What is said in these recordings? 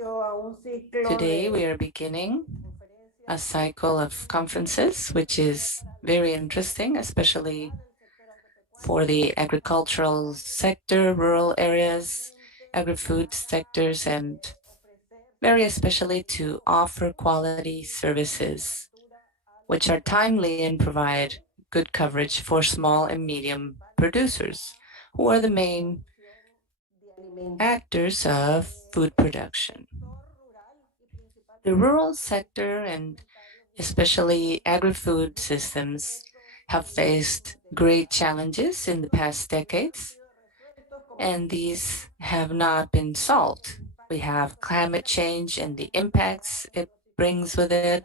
Today we are beginning a cycle of conferences, which is very interesting, especially for the agricultural sector, rural areas, agri-food sectors, and very especially to offer quality services, which are timely and provide good coverage for small and medium producers, who are the main actors of food production. The rural sector and especially agri-food systems have faced great challenges in the past decades, and these have not been solved. We have climate change and the impacts it brings with it,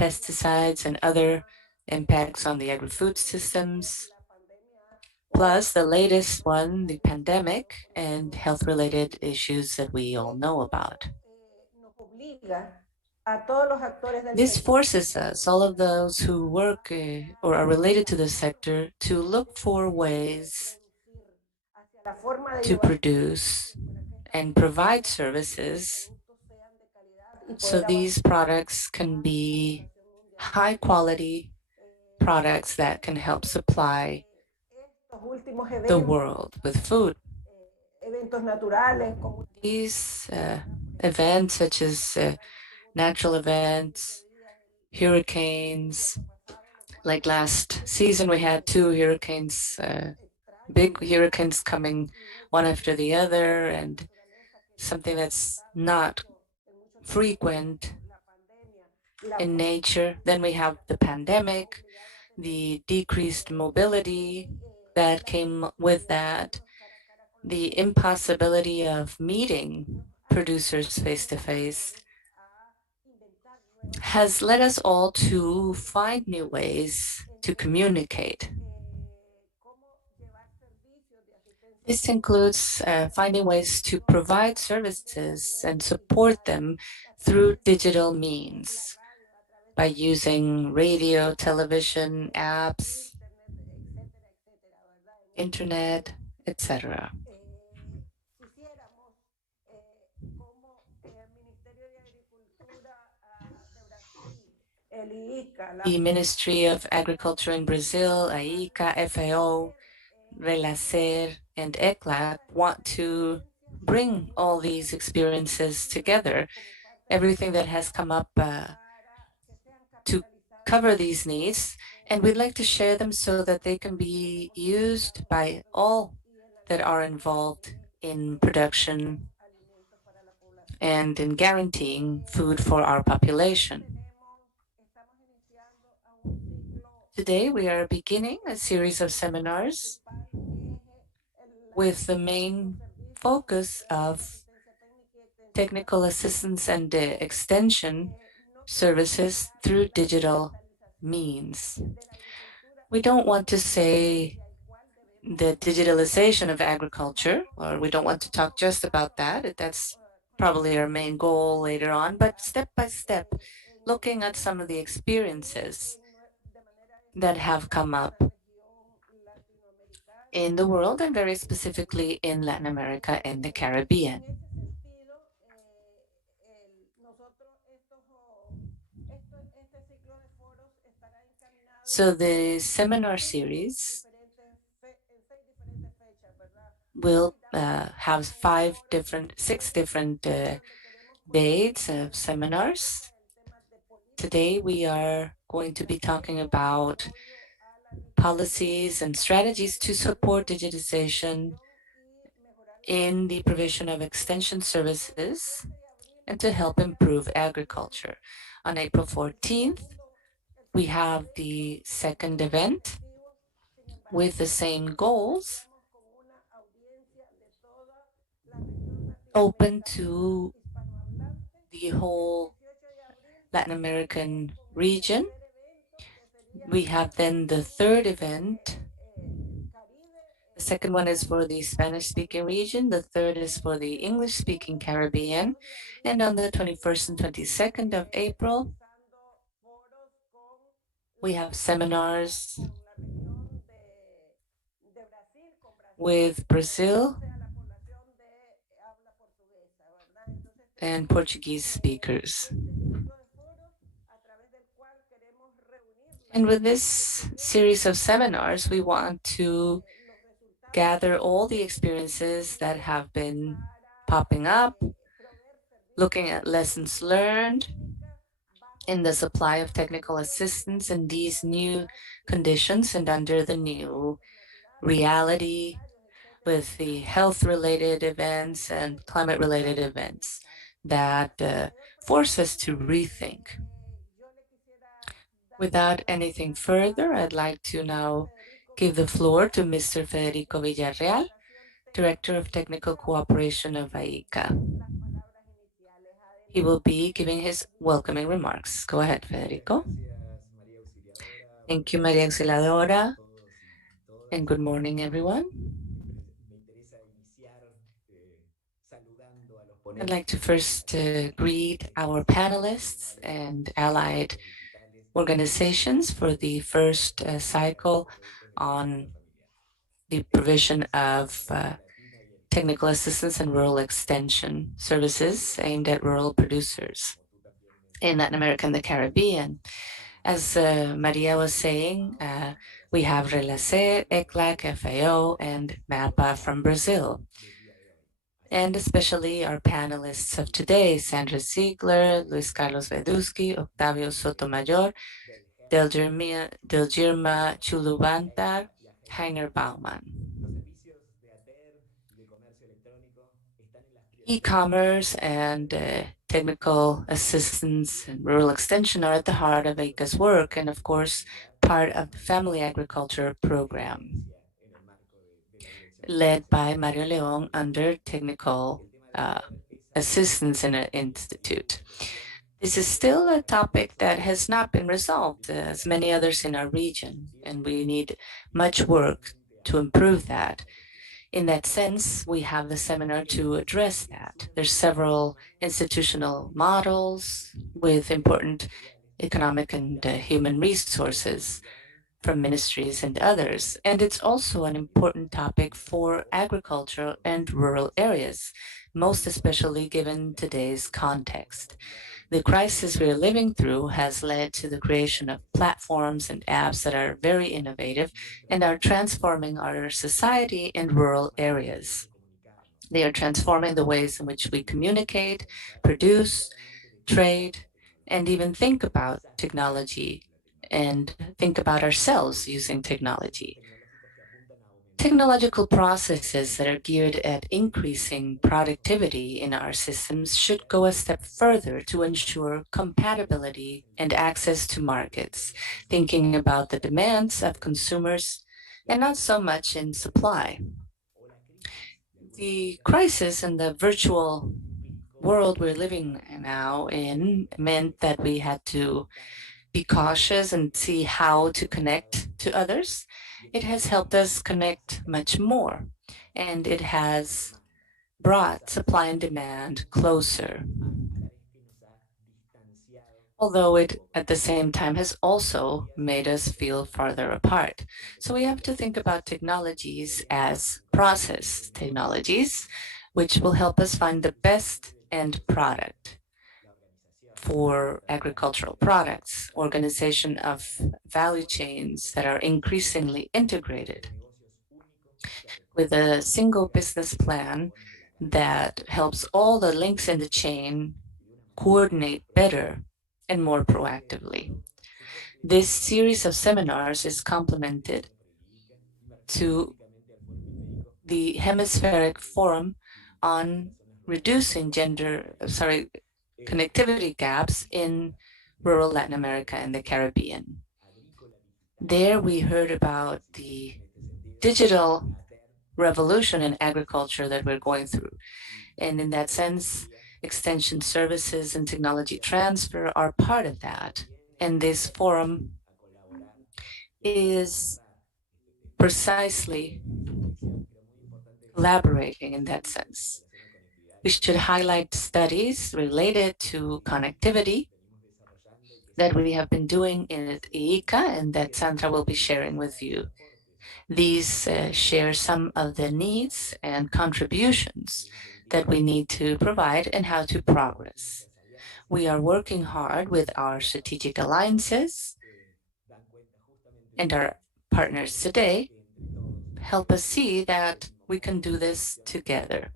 pesticides and other impacts on the agri-food systems, plus the latest one, the pandemic and health-related issues that we all know about. This forces us, all of those who work or are related to the sector, to look for ways to produce and provide services so these products can be high quality products that can help supply the world with food. These events, such as natural events, hurricanes, like last season we had two hurricanes, big hurricanes coming one after the other, and something that's not frequent in nature. Then we have the pandemic, the decreased mobility that came with that, the impossibility of meeting producers face to face, has led us all to find new ways to communicate. This includes finding ways to provide services and support them through digital means by using radio, television, apps, internet, etc. The Ministry of Agriculture in Brazil, IICA, FAO, Relaser, and ECLAC want to bring all these experiences together, everything that has come up to cover these needs, and we'd like to share them so that they can be used by all that are involved in production and in guaranteeing food for our population. Today, we are beginning a series of seminars with the main focus of technical assistance and extension services through digital means. We don't want to say the digitalization of agriculture, or we don't want to talk just about that. That's probably our main goal later on, but step by step, looking at some of the experiences that have come up in the world and very specifically in Latin America and the Caribbean. So the seminar series will have six different dates of seminars. Today we are going to be talking about policies and strategies to support digitization in the provision of extension services and to help improve agriculture. On April 14th, we have the second event with the same goals, open to the whole Latin American region. We have then the third event. The second one is for the Spanish-speaking region. The third is for the English-speaking Caribbean. And on the 21st and 22nd of April, we have seminars with Brazil and Portuguese speakers. And with this series of seminars, we want to gather all the experiences that have been popping up, looking at lessons learned in the supply of technical assistance in these new conditions and under the new reality with the health-related events and climate-related events that force us to rethink. Without anything further, I'd like to now give the floor to Mr. Federico Villarreal, Director of Technical Cooperation of IICA. He will be giving his welcoming remarks. Go ahead, Federico. Thank you, Maria Auxiliadora, and good morning, everyone. I'd like to first greet our panelists and allied organizations for the first cycle on the provision of technical assistance and rural extension services aimed at rural producers in Latin America and the Caribbean. As Maria was saying, we have Relaser, ECLAC, FAO, and MAPA from Brazil. And especially our panelists of today, Sandra Ziegler, Luis Carlos Veldusky, Octavio Sotomayor, Delgirma Chulubantar, Heiner Baumann. E-commerce and technical assistance and rural extension are at the heart of IICA's work and, of course, part of the Family Agriculture Program led by Mario León under Technical Assistance in an Institute. This is still a topic that has not been resolved, as many others in our region, and we need much work to improve that. In that sense, we have the seminar to address that. There's several institutional models with important economic and human resources from ministries and others. And it's also an important topic for agricultural and rural areas, most especially given today's context. The crisis we're living through has led to the creation of platforms and apps that are very innovative and are transforming our society in rural areas. They are transforming the ways in which we communicate, produce, trade, and even think about technology and think about ourselves using technology. Technological processes that are geared at increasing productivity in our systems should go a step further to ensure compatibility and access to markets, thinking about the demands of consumers and not so much in supply. The crisis in the virtual world we're living now in meant that we had to be cautious and see how to connect to others. It has helped us connect much more, and it has brought supply and demand closer. Although it, at the same time, has also made us feel farther apart. So we have to think about technologies as process technologies, which will help us find the best end product for agricultural products, organization of value chains that are increasingly integrated with a single business plan that helps all the links in the chain coordinate better and more proactively. This series of seminars is complemented to the Hemispheric Forum on reducing connectivity gaps in rural Latin America and the Caribbean. There we heard about the digital revolution in agriculture that we're going through. And in that sense, extension services and technology transfer are part of that. And this forum is precisely collaborating in that sense. We should highlight studies related to connectivity that we have been doing in IICA and that Sandra will be sharing with you. These share some of the needs and contributions that we need to provide and how to progress. We are working hard with our strategic alliances, and our partners today help us see that we can do this together.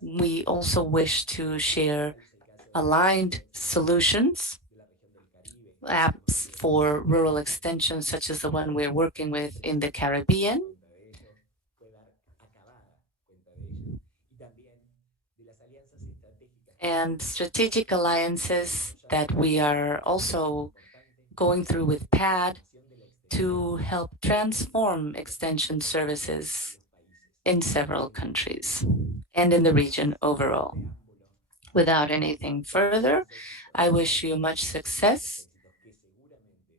We also wish to share aligned solutions, apps for rural extensions, such as the one we're working with in the Caribbean, and strategic alliances that we are also going through with PAD to help transform extension services in several countries and in the region overall. Without anything further, I wish you much success,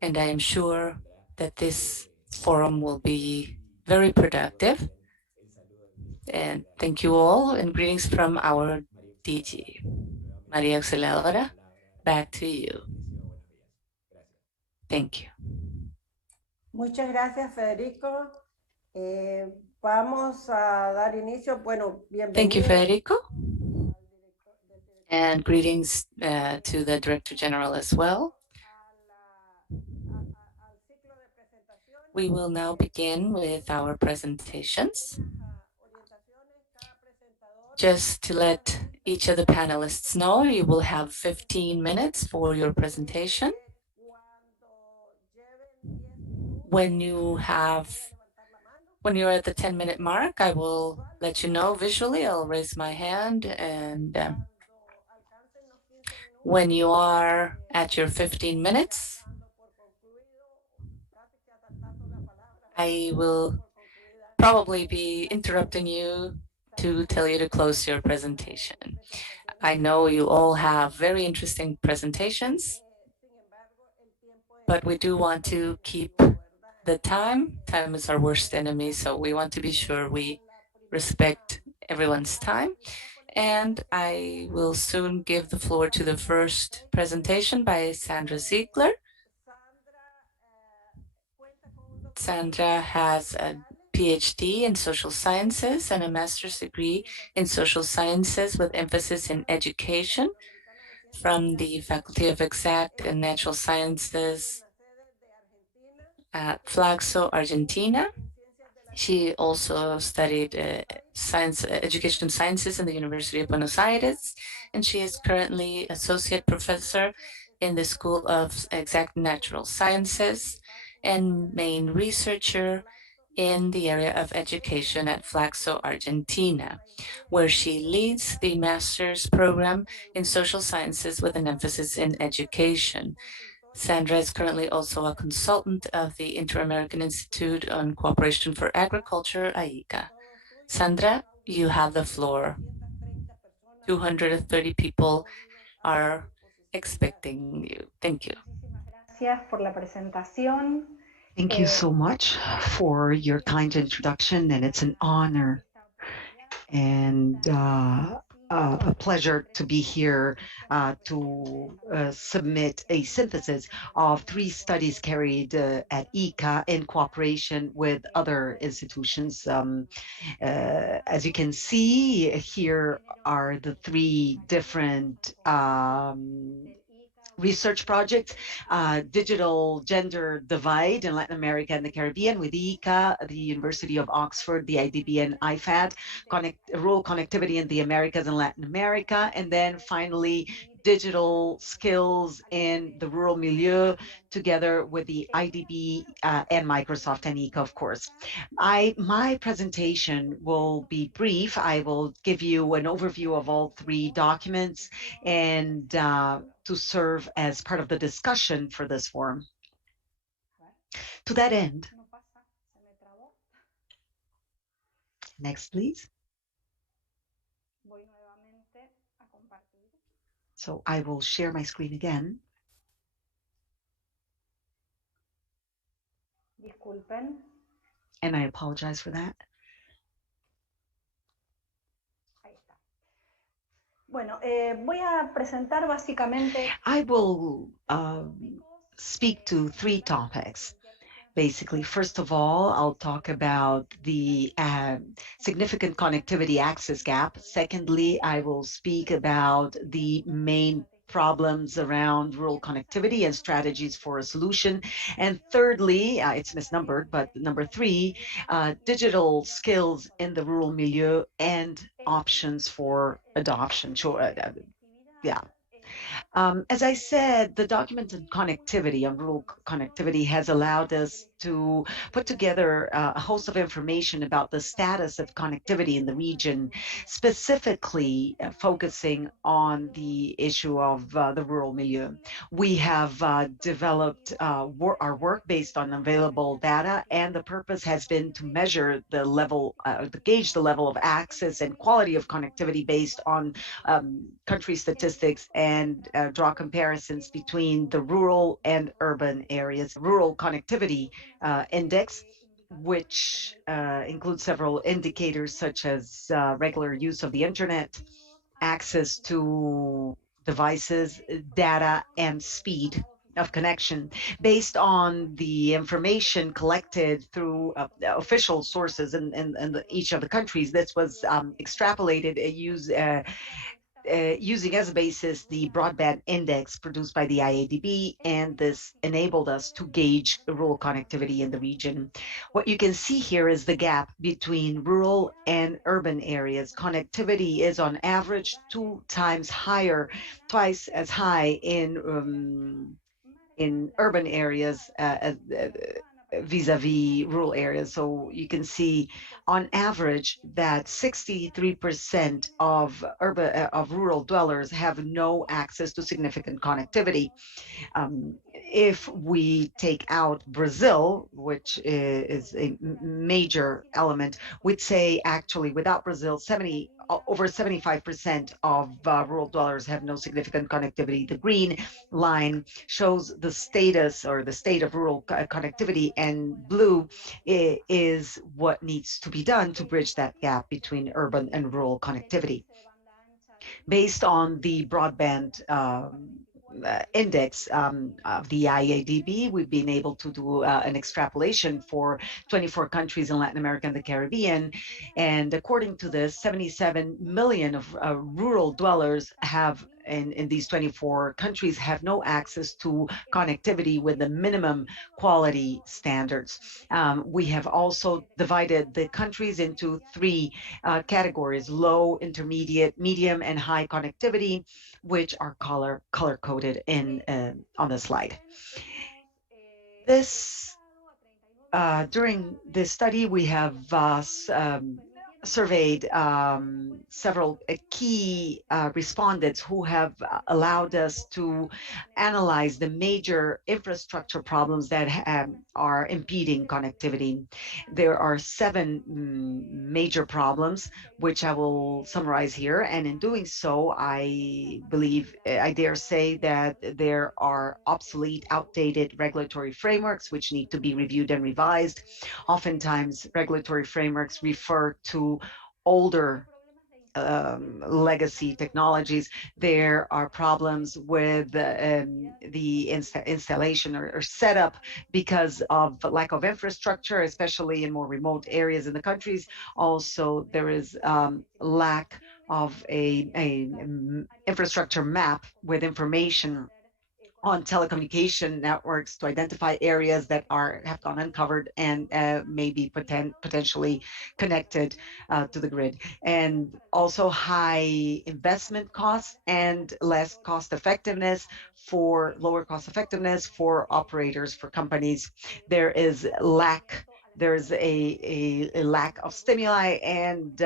and I am sure that this forum will be very productive. And thank you all, and greetings from our DG. Maria Auxiliadora, back to you. Thank you. Muchas gracias, Federico. Vamos a dar inicio. Bueno, bienvenido. Thank you, Federico. And greetings to the Director General as well. We will now begin with our presentations. Just to let each of the panelists know, you will have 15 minutes for your presentation. When you're at the 10-minute mark, I will let you know visually. I'll raise my hand, and when you are at your 15 minutes, I will probably be interrupting you to tell you to close your presentation. I know you all have very interesting presentations, but we do want to keep the time. Time is our worst enemy, so we want to be sure we respect everyone's time. And I will soon give the floor to the first presentation by Sandra Ziegler. Sandra has a PhD in social sciences and a master's degree in social sciences with emphasis in education from the Faculty of Exact and Natural Sciences at Flaxo, Argentina. She also studied education sciences in the University of Buenos Aires, and she is currently associate professor in the School of Exact Natural Sciences and main researcher in the area of education at Flaxo, Argentina, where she leads the master's program in social sciences with an emphasis in education. Sandra is currently also a consultant of the Inter-American Institute on Cooperation for Agriculture, IICA. Sandra, you have the floor. 230 people are expecting you. Thank you. Thank you so much for your kind introduction, and it's an honor and a pleasure to be here to submit a synthesis of 3 studies carried at IICA in cooperation with other institutions. As you can see, here are the 3 different research projects, digital gender divide in Latin America and the Caribbean with IICA, the University of Oxford, the IDB and IFAD, rural connectivity in the Americas and Latin America, and then finally digital skills in the rural milieu together with the IDB and Microsoft and IICA, of course. My presentation will be brief. I will give you an overview of all 3 documents and to serve as part of the discussion for this forum. To that end, next, please. So I will share my screen again. And I apologize for that. I will speak to 3 topics. Basically, first of all, I'll talk about the significant connectivity access gap. Secondly, I will speak about the main problems around rural connectivity and strategies for a solution. And thirdly, it's misnumbered, but number three, digital skills in the rural milieu and options for adoption. Yeah. As I said, the documented connectivity on rural connectivity has allowed us to put together a host of information about the status of connectivity in the region, specifically focusing on the issue of the rural milieu. We have developed our work based on available data, and the purpose has been to measure the level, to gauge the level of access and quality of connectivity based on country statistics and draw comparisons between the rural and urban areas. Rural connectivity index, which includes several indicators such as regular use of the internet, access to devices, data, and speed of connection based on the information collected through official sources in each of the countries. This was extrapolated using as a basis the broadband index produced by the IADB, and this enabled us to gauge the rural connectivity in the region. What you can see here is the gap between rural and urban areas. Connectivity is on average 2 times higher, twice as high in urban areas vis-a-vis rural areas. So you can see on average that 63% of rural dwellers have no access to significant connectivity. If we take out Brazil, which is a major element, we'd say actually without Brazil, over 75% of rural dwellers have no significant connectivity. The green line shows the status or the state of rural connectivity, and blue is what needs to be done to bridge that gap between urban and rural connectivity. Based on the broadband index of the IADB, we've been able to do an extrapolation for 24 countries in Latin America and the Caribbean. And according to this, 77 million of rural dwellers have in these 24 countries have no access to connectivity with the minimum quality standards. We have also divided the countries into three categories: low, intermediate, medium, and high connectivity, which are color-coded on the slide. During this study, we have surveyed several key respondents who have allowed us to analyze the major infrastructure problems that are impeding connectivity. There are 7 major problems, which I will summarize here. And in doing so, I dare say that there are obsolete, outdated regulatory frameworks which need to be reviewed and revised. Oftentimes, regulatory frameworks refer to older legacy technologies. There are problems with the installation or setup because of lack of infrastructure, especially in more remote areas in the countries. Also, there is lack of a infrastructure map with information on telecommunication networks to identify areas that have gone uncovered and may be potentially connected to the grid. And also high investment costs and lower cost effectiveness for operators, for companies. There's a lack of stimuli and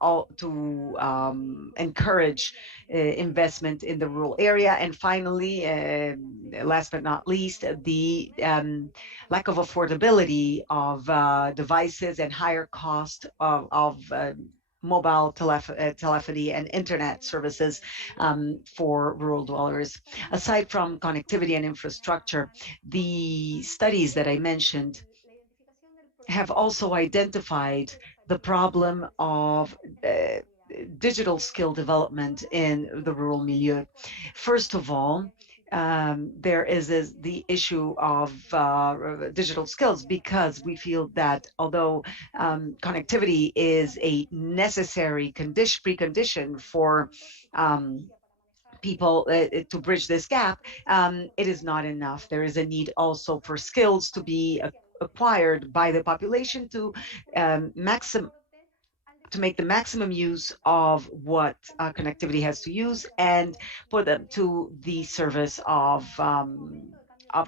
all to encourage investment in the rural area. And finally, last but not least, the lack of affordability of devices and higher cost of mobile telephony and internet services for rural dwellers. Aside from connectivity and infrastructure, the studies that I mentioned have also identified the problem of digital skill development in the rural milieu. First of all, there is the issue of digital skills, because we feel that although connectivity is a necessary precondition for people to bridge this gap, it is not enough. There is a need also for skills to be acquired by the population to make the maximum use of what connectivity has to use, and put them to the service of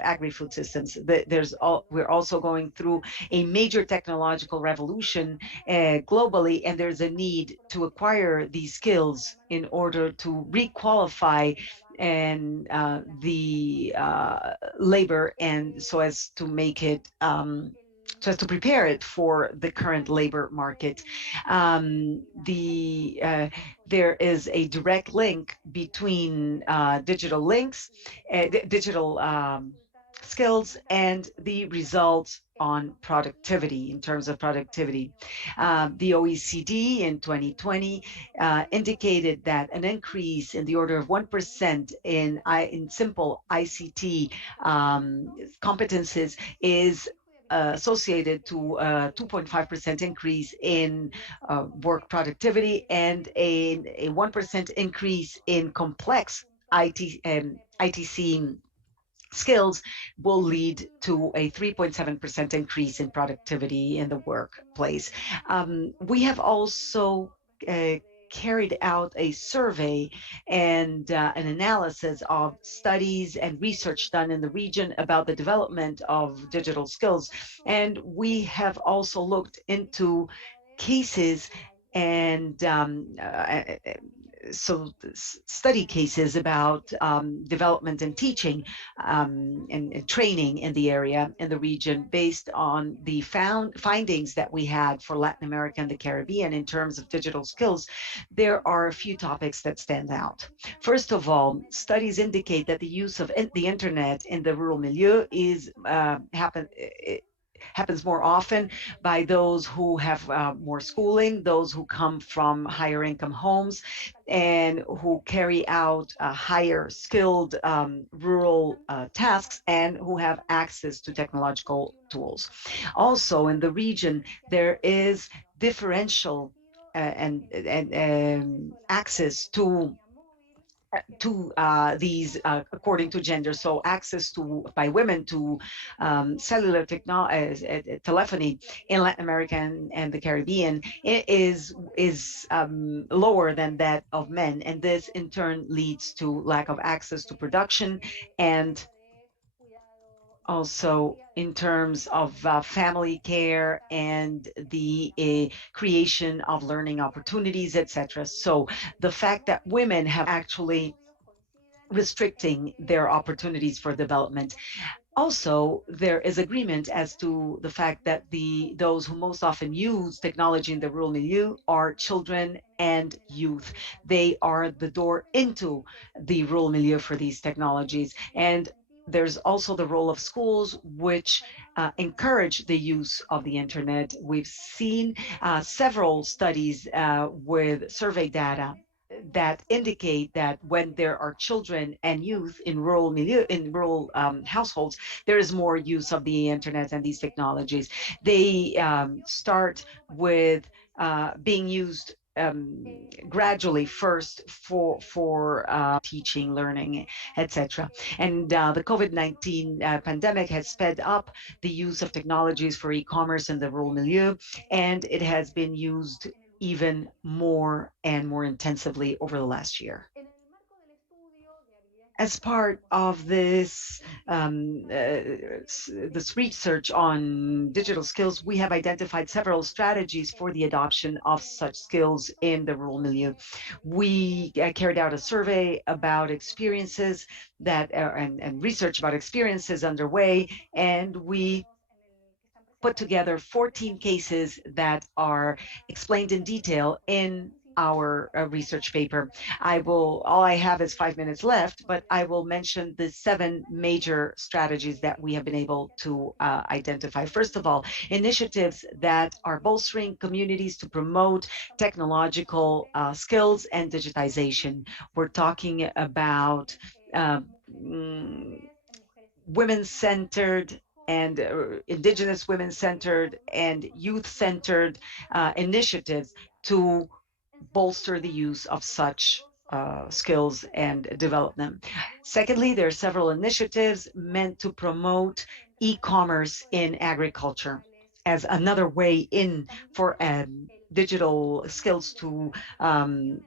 agri-food systems. We're also going through a major technological revolution globally, and there's a need to acquire these skills in order to requalify and the labor, and so as to make it so as to prepare it for the current labor market. There is a direct link between digital skills and the results on productivity, in terms of productivity. The OECD in 2020 indicated that an increase in the order of 1% in simple ICT competences is associated to a 2.5% increase in work productivity, and a 1% increase in complex ITC skills will lead to a 3.7% increase in productivity in the workplace. We have also carried out a survey and an analysis of studies and research done in the region about the development of digital skills. And we have also looked into cases and study cases about development and teaching and training in the area, in the region, based on the findings that we had for Latin America and the Caribbean in terms of digital skills. There are a few topics that stand out. First of all, studies indicate that the use of the internet in the rural milieu happens more often by those who have more schooling, those who come from higher income homes, and who carry out higher skilled rural tasks, and who have access to technological tools. Also, in the region, there is differential and access to these according to gender. So access to by women to cellular telephony in Latin America and the Caribbean is lower than that of men, and this in turn leads to lack of access to production, and also in terms of family care and the creation of learning opportunities, etc. So the fact that women have actually restricting their opportunities for development. Also, there is agreement as to the fact that those who most often use technology in the rural milieu are children and youth. They are the door into the rural milieu for these technologies. And there's also the role of schools, which encourage the use of the internet. We've seen several studies with survey data that indicate that when there are children and youth in rural households, there is more use of the internet and these technologies. They start with being used gradually first for teaching, learning, etc. And the COVID-19 pandemic has sped up the use of technologies for e-commerce in the rural milieu, and it has been used even more and more intensively over the last year. As part of this research on digital skills, we have identified several strategies for the adoption of such skills in the rural milieu. We carried out a survey about experiences and research about experiences underway, and we put together 14 cases that are explained in detail in our research paper. All I have is 5 minutes left, but I will mention the 7 major strategies that we have been able to identify. First of all, initiatives that are bolstering communities to promote technological skills and digitization. We're talking about women-centered and indigenous women-centered and youth-centered initiatives to bolster the use of such skills and develop them. Secondly, there are several initiatives meant to promote e-commerce in agriculture as another way in for digital skills to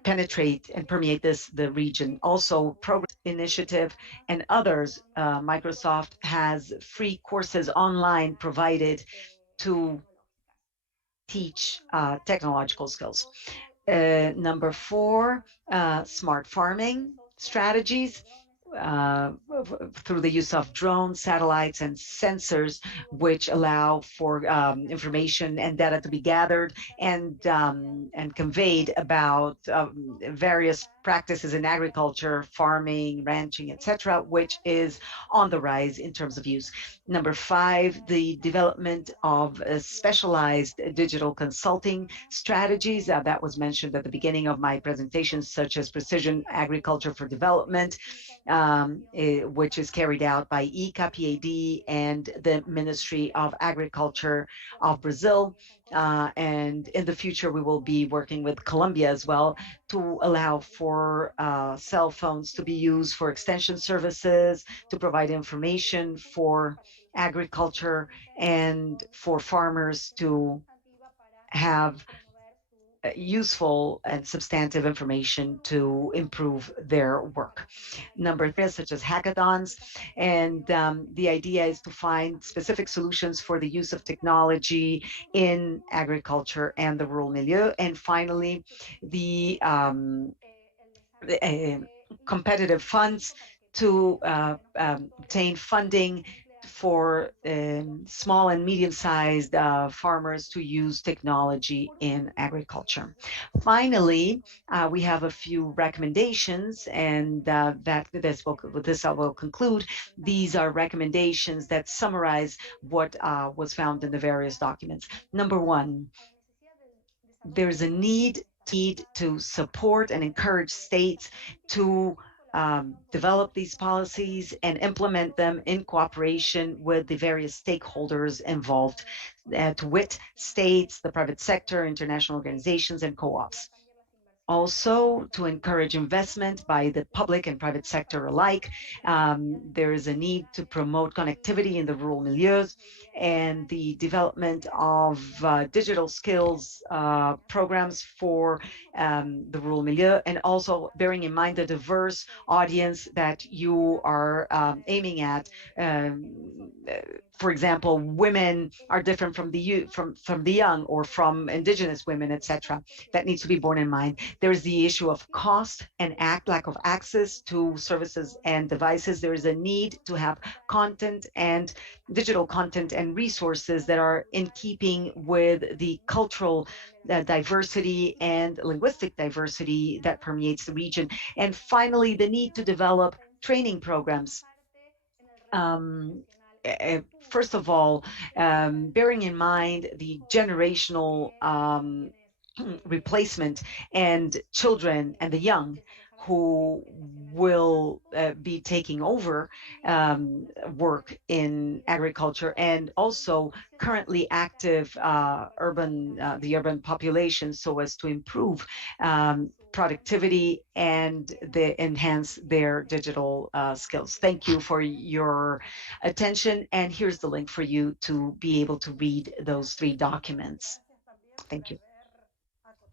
penetrate and permeate the region. Also, program initiative and others. Microsoft has free courses online provided to teach technological skills. Number 4, smart farming strategies through the use of drones, satellites, and sensors, which allow for information and data to be gathered and conveyed about various practices in agriculture, farming, ranching, etc., which is on the rise in terms of use. Number 5, the development of specialized digital consulting strategies that was mentioned at the beginning of my presentation, such as precision agriculture for development, which is carried out by IICA, PAD, and the Ministry of Agriculture of Brazil. And in the future, we will be working with Colombia as well to allow for cell phones to be used for extension services, to provide information for agriculture and for farmers to have useful and substantive information to improve their work. Number 3, such as hackathons, and the idea is to find specific solutions for the use of technology in agriculture and the rural milieu. And finally, the competitive funds to obtain funding for small and medium-sized farmers to use technology in agriculture. Finally, we have a few recommendations, and with this I will conclude. These are recommendations that summarize what was found in the various documents. Number 1, there's a need to support and encourage states to develop these policies and implement them in cooperation with the various stakeholders involved, to wit, states, the private sector, international organizations, and co-ops. Also, to encourage investment by the public and private sector alike. There is a need to promote connectivity in the rural milieus and the development of digital skills programs for the rural milieu, and also bearing in mind the diverse audience that you are aiming at. For example, women are different from the young or from indigenous women, etc. That needs to be borne in mind. There is the issue of cost and lack of access to services and devices. There is a need to have content and digital content and resources that are in keeping with the cultural diversity and linguistic diversity that permeates the region. And finally, the need to develop training programs. First of all, bearing in mind the generational replacement and children and the young who will be taking over work in agriculture, and also currently active the urban population, so as to improve productivity and enhance their digital skills. Thank you for your attention, and here's the link for you to be able to read those 3 documents. Thank you.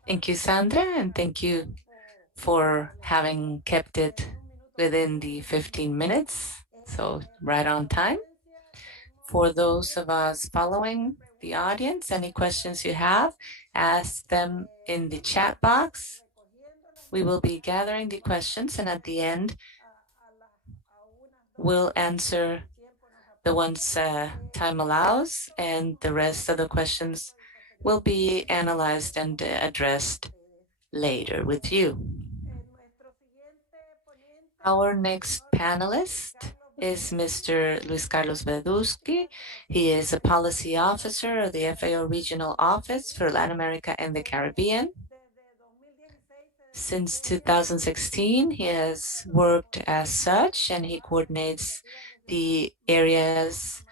Thank you, Sandra, and thank you for having kept it within the 15 minutes, so right on time. For those of us following the audience, any questions you have, ask them in the chat box. We will be gathering the questions, and at the end, we'll answer the ones time allows, and the rest of the questions will be analyzed and addressed later with you. Our next panelist is Mr. Luis Carlos Veldusky. He is a policy officer of the FAO Regional Office for Latin America and the Caribbean. Since 2016, he has worked as such, and he coordinates the area's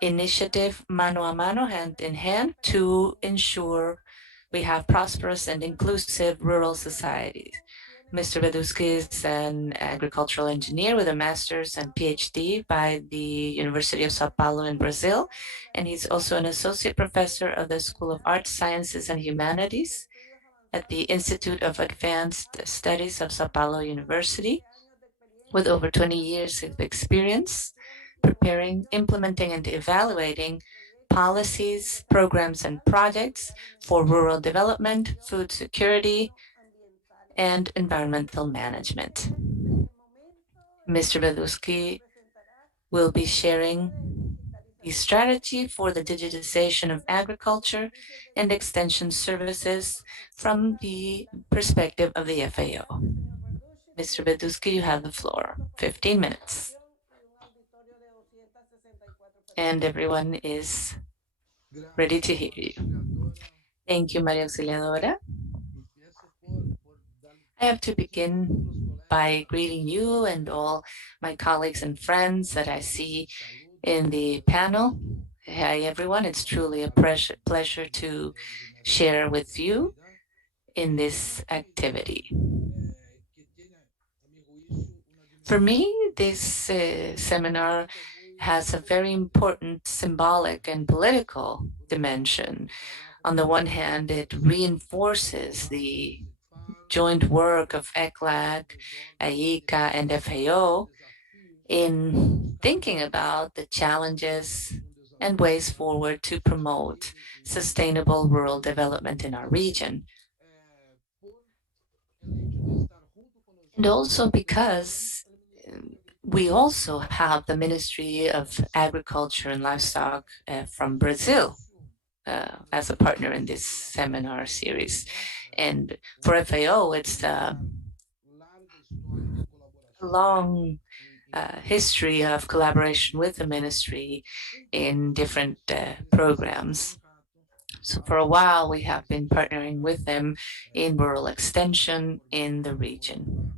initiative mano a mano, hand in hand, to ensure we have prosperous and inclusive rural societies. Mr. Veldusky is an agricultural engineer with a master's and PhD by the University of Sao Paulo in Brazil, and he's also an associate professor of the School of Arts, Sciences, and Humanities at the Institute of Advanced Studies of Sao Paulo University, with over 20 years of experience preparing, implementing, and evaluating policies, programs, and projects for rural development, food security, and environmental management. Mr. Veldusky will be sharing the strategy for the digitization of agriculture and extension services from the perspective of the FAO. Mr. Veldusky, you have the floor. 15 minutes. And everyone is ready to hear you. Thank you, Maria Auxiliadora. I have to begin by greeting you and all my colleagues and friends that I see in the panel. Hi, everyone. It's truly a pleasure to share with you in this activity. For me, this seminar has a very important symbolic and political dimension. On the one hand, it reinforces the joint work of ECLAC, IICA, and FAO in thinking about the challenges and ways forward to promote sustainable rural development in our region. And also because we also have the Ministry of Agriculture and Livestock from Brazil as a partner in this seminar series. And for FAO, it's a long history of collaboration with the ministry in different programs. So for a while, we have been partnering with them in rural extension in the region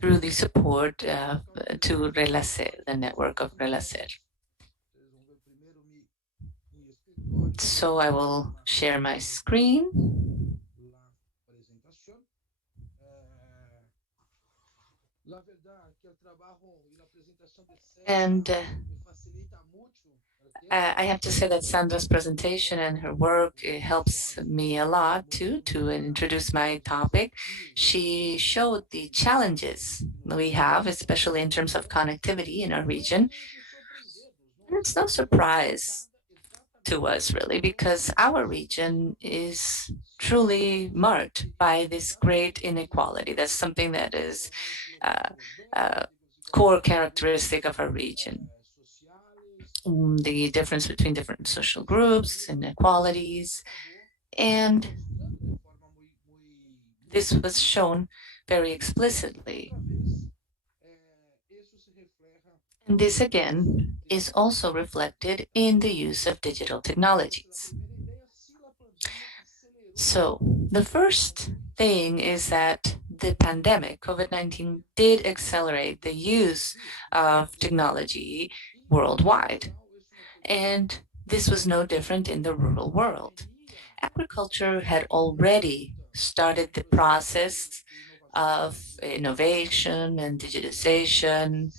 through the support to Relaser, the network of Relaser. So I will share my screen. And I have to say that Sandra's presentation and her work helps me a lot too to introduce my topic. She showed the challenges we have, especially in terms of connectivity in our region. And it's no surprise to us, really, because our region is truly marked by this great inequality. That's something that is a core characteristic of our region. The difference between different social groups, inequalities, and this was shown very explicitly. And this again is also reflected in the use of digital technologies. So the first thing is that the pandemic, COVID-19, did accelerate the use of technology worldwide. And this was no different in the rural world. Agriculture had already started the process of innovation and digitization.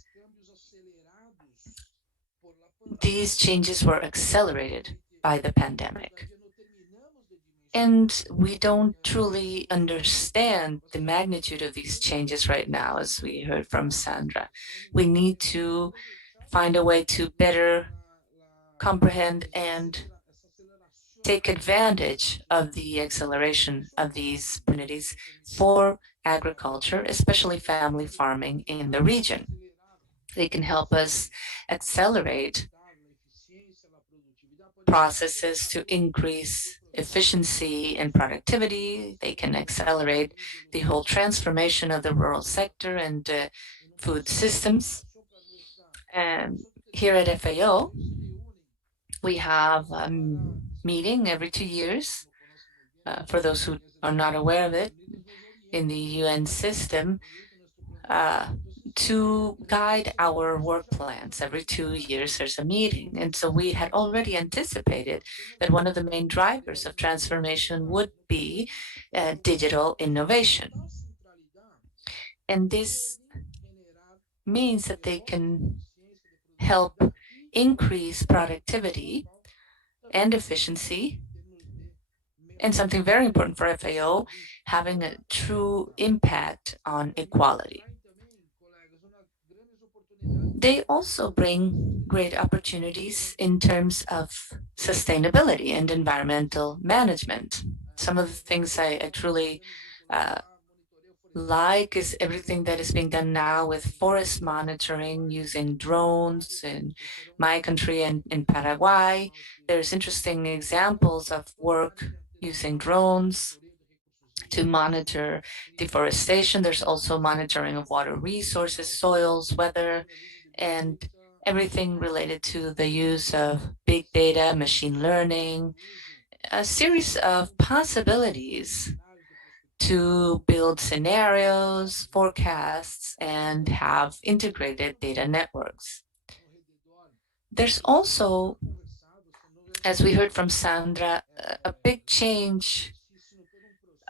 These changes were accelerated by the pandemic. And we don't truly understand the magnitude of these changes right now, as we heard from Sandra. We need to find a way to better comprehend and take advantage of the acceleration of these opportunities for agriculture, especially family farming in the region. They can help us accelerate processes to increase efficiency and productivity. They can accelerate the whole transformation of the rural sector and food systems. And here at FAO, we have a meeting every 2 years for those who are not aware of it, in the UN system, to guide our work plans. Every 2 years, there's a meeting. And so we had already anticipated that one of the main drivers of transformation would be digital innovation. And this means that they can help increase productivity and efficiency, and something very important for FAO, having a true impact on equality. They also bring great opportunities in terms of sustainability and environmental management. Some of the things I truly like is everything that is being done now with forest monitoring using drones in my country and in Paraguay. There's interesting examples of work using drones to monitor deforestation. There's also monitoring of water resources, soils, weather, and everything related to the use of big data, machine learning, a series of possibilities to build scenarios, forecasts, and have integrated data networks. There's also, as we heard from Sandra, a big change,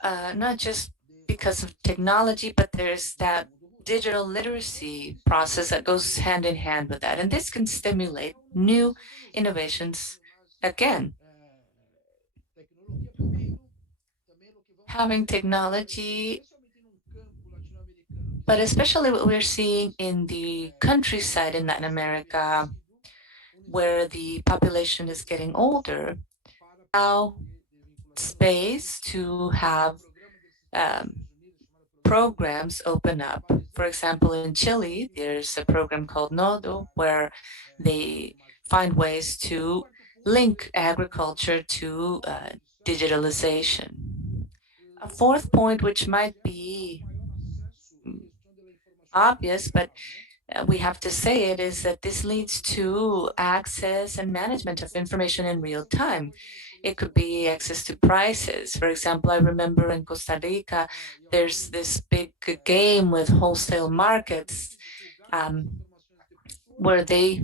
not just because of technology, but there's that digital literacy process that goes hand in hand with that. And this can stimulate new innovations again. Having technology, but especially what we're seeing in the countryside in Latin America, where the population is getting older, now space to have programs open up. For example, in Chile, there's a program called Nodo, where they find ways to link agriculture to digitalization. A fourth point, which might be obvious, but we have to say it, is that this leads to access and management of information in real time. It could be access to prices. For example, I remember in Costa Rica, there's this big game with wholesale markets where they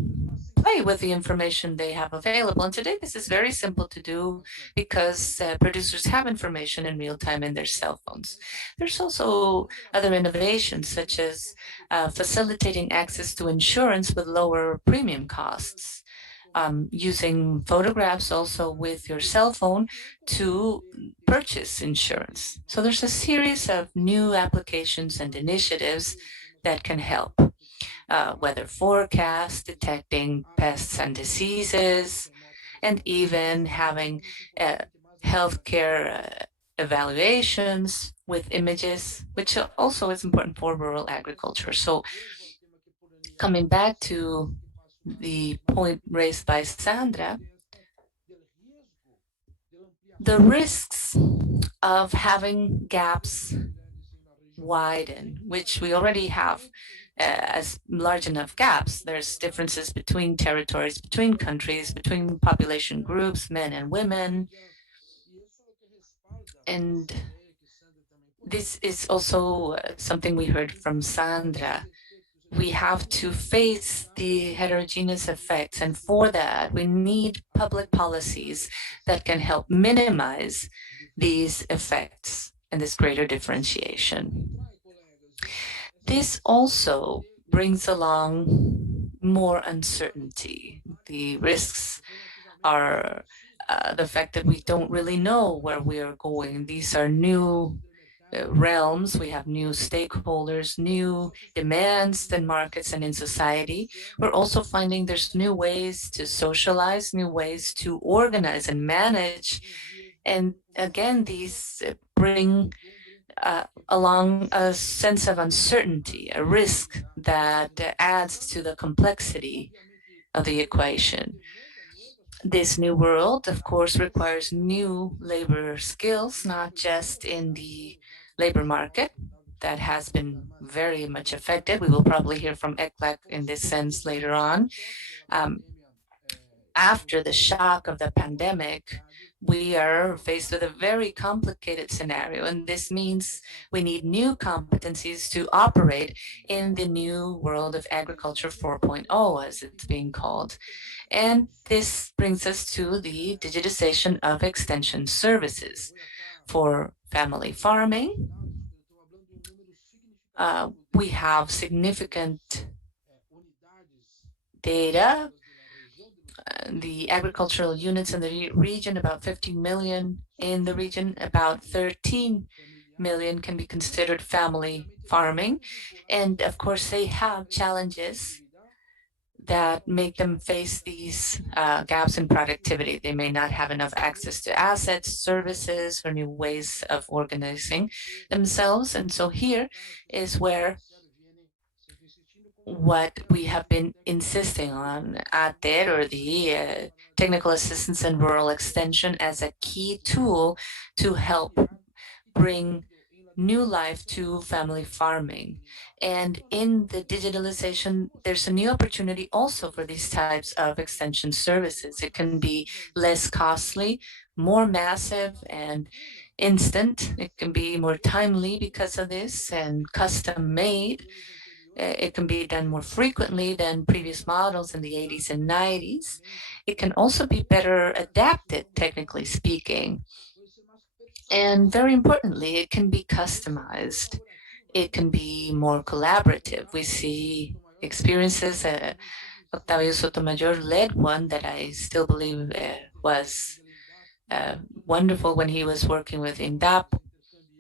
play with the information they have available. And today, this is very simple to do because producers have information in real time in their cell phones. There's also other innovations, such as facilitating access to insurance with lower premium costs. Using photographs also with your cell phone to purchase insurance. So there's a series of new applications and initiatives that can help. Weather forecasts, detecting pests and diseases, and even having healthcare evaluations with images, which also is important for rural agriculture. So coming back to the point raised by Sandra, the risks of having gaps widen, which we already have as large enough gaps. There's differences between territories, between countries, between population groups, men and women. And this is also something we heard from Sandra. We have to face the heterogeneous effects, and for that, we need public policies that can help minimize these effects and this greater differentiation. This also brings along more uncertainty. The risks are the fact that we don't really know where we are going. These are new realms. We have new stakeholders, new demands in markets and in society. We're also finding there's new ways to socialize, new ways to organize and manage. And again, these bring along a sense of uncertainty, a risk that adds to the complexity of the equation. This new world, of course, requires new labor skills, not just in the labor market that has been very much affected. We will probably hear from ECLAC in this sense later on. After the shock of the pandemic, we are faced with a very complicated scenario, and this means we need new competencies to operate in the new world of agriculture 4.0, as it's being called. And this brings us to the digitization of extension services for family farming. We have significant data. The agricultural units in the region, about 15 million in the region, about 13 million can be considered family farming. And of course, they have challenges that make them face these gaps in productivity. They may not have enough access to assets, services, or new ways of organizing themselves. And so here is where what we have been insisting on ATER, or the Technical Assistance in Rural Extension, as a key tool to help bring new life to family farming. And in the digitalization, there's a new opportunity also for these types of extension services. It can be less costly, more massive, and instant. It can be more timely because of this, and custom made. It can be done more frequently than previous models in the 80s and 90s. It can also be better adapted, technically speaking. And very importantly, it can be customized. It can be more collaborative. We see experiences. Octavio Sotomayor led one that I still believe was wonderful when he was working with INDAP,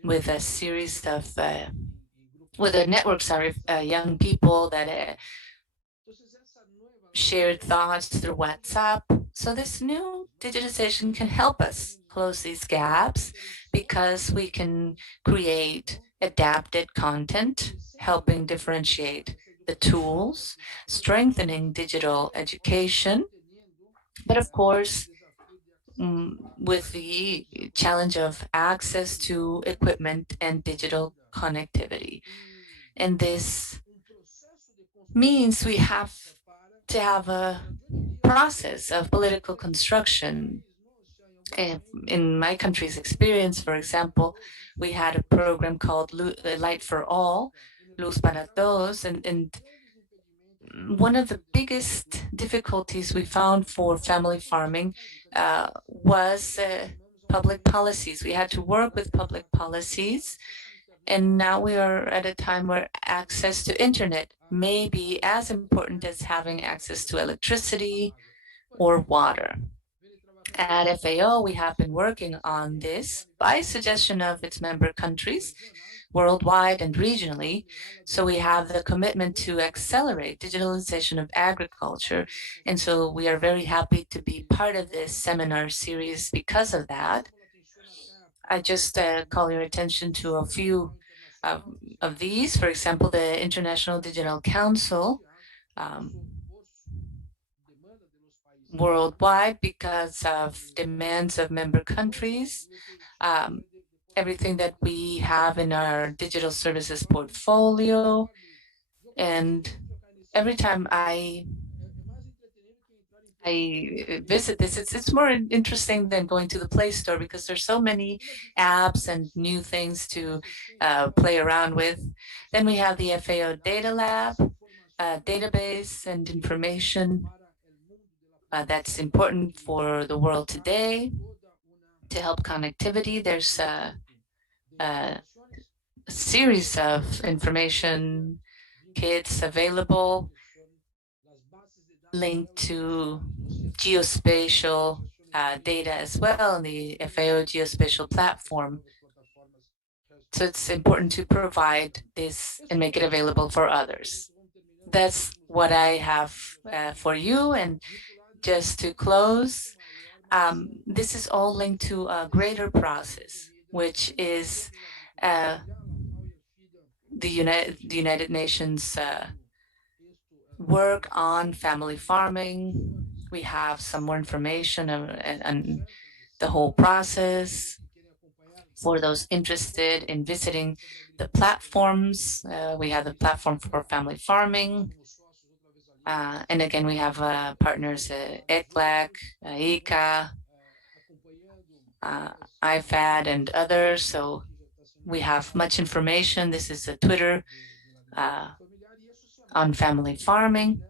with a series of with a network, young people that shared thoughts through WhatsApp. So this new digitization can help us close these gaps because we can create adapted content, helping differentiate the tools, strengthening digital education, but of course, with the challenge of access to equipment and digital connectivity. And this means we have to have a process of political construction. In my country's experience, for example, we had a program called Light for All, Luz para Todos, and one of the biggest difficulties we found for family farming was public policies. We had to work with public policies, and now we are at a time where access to internet may be as important as having access to electricity or water. At FAO, we have been working on this by suggestion of its member countries, worldwide and regionally. So we have the commitment to accelerate digitalization of agriculture. And so we are very happy to be part of this seminar series because of that. I just call your attention to a few of these. For example, the International Digital Council, worldwide because of demands of member countries. Everything that we have in our digital services portfolio. And every time I visit this, it's more interesting than going to the Play Store because there's so many apps and new things to play around with. Then we have the FAO Data Lab database and information that's important for the world today to help connectivity. There's a series of information kits available linked to geospatial data as well in the FAO geospatial platform. So it's important to provide this and make it available for others. That's what I have for you. And just to close, this is all linked to a greater process, which is the United Nations work on family farming. We have some more information on the whole process for those interested in visiting the platforms. We have the platform for family farming. And again, we have partners ECLAC, IICA, IFAD and others. So we have much information. This is a Twitter on family farming.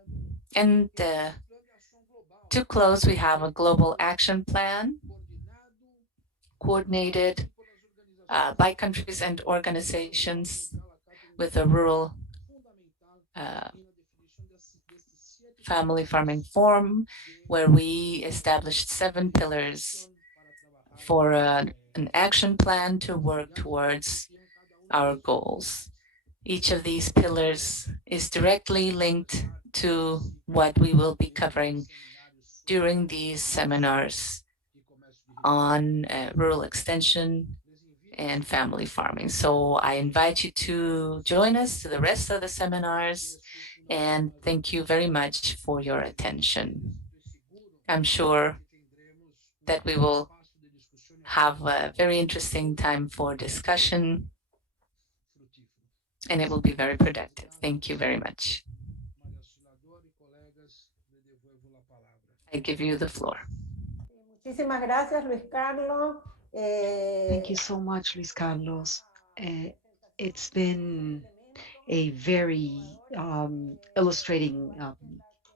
And to close, we have a global action plan coordinated by countries and organizations with a rural uh, family farming forum, where we established 7 pillars for an action plan to work towards our goals. Each of these pillars is directly linked to what we will be covering during these seminars on rural extension and family farming. So I invite you to join us to the rest of the seminars, and thank you very much for your attention. I'm sure that we will have a very interesting time for discussion, and it will be very productive. Thank you very much. I give you the floor. Muchísimas gracias, Luis Carlos. Thank you so much, Luis Carlos. It's been a very illustrating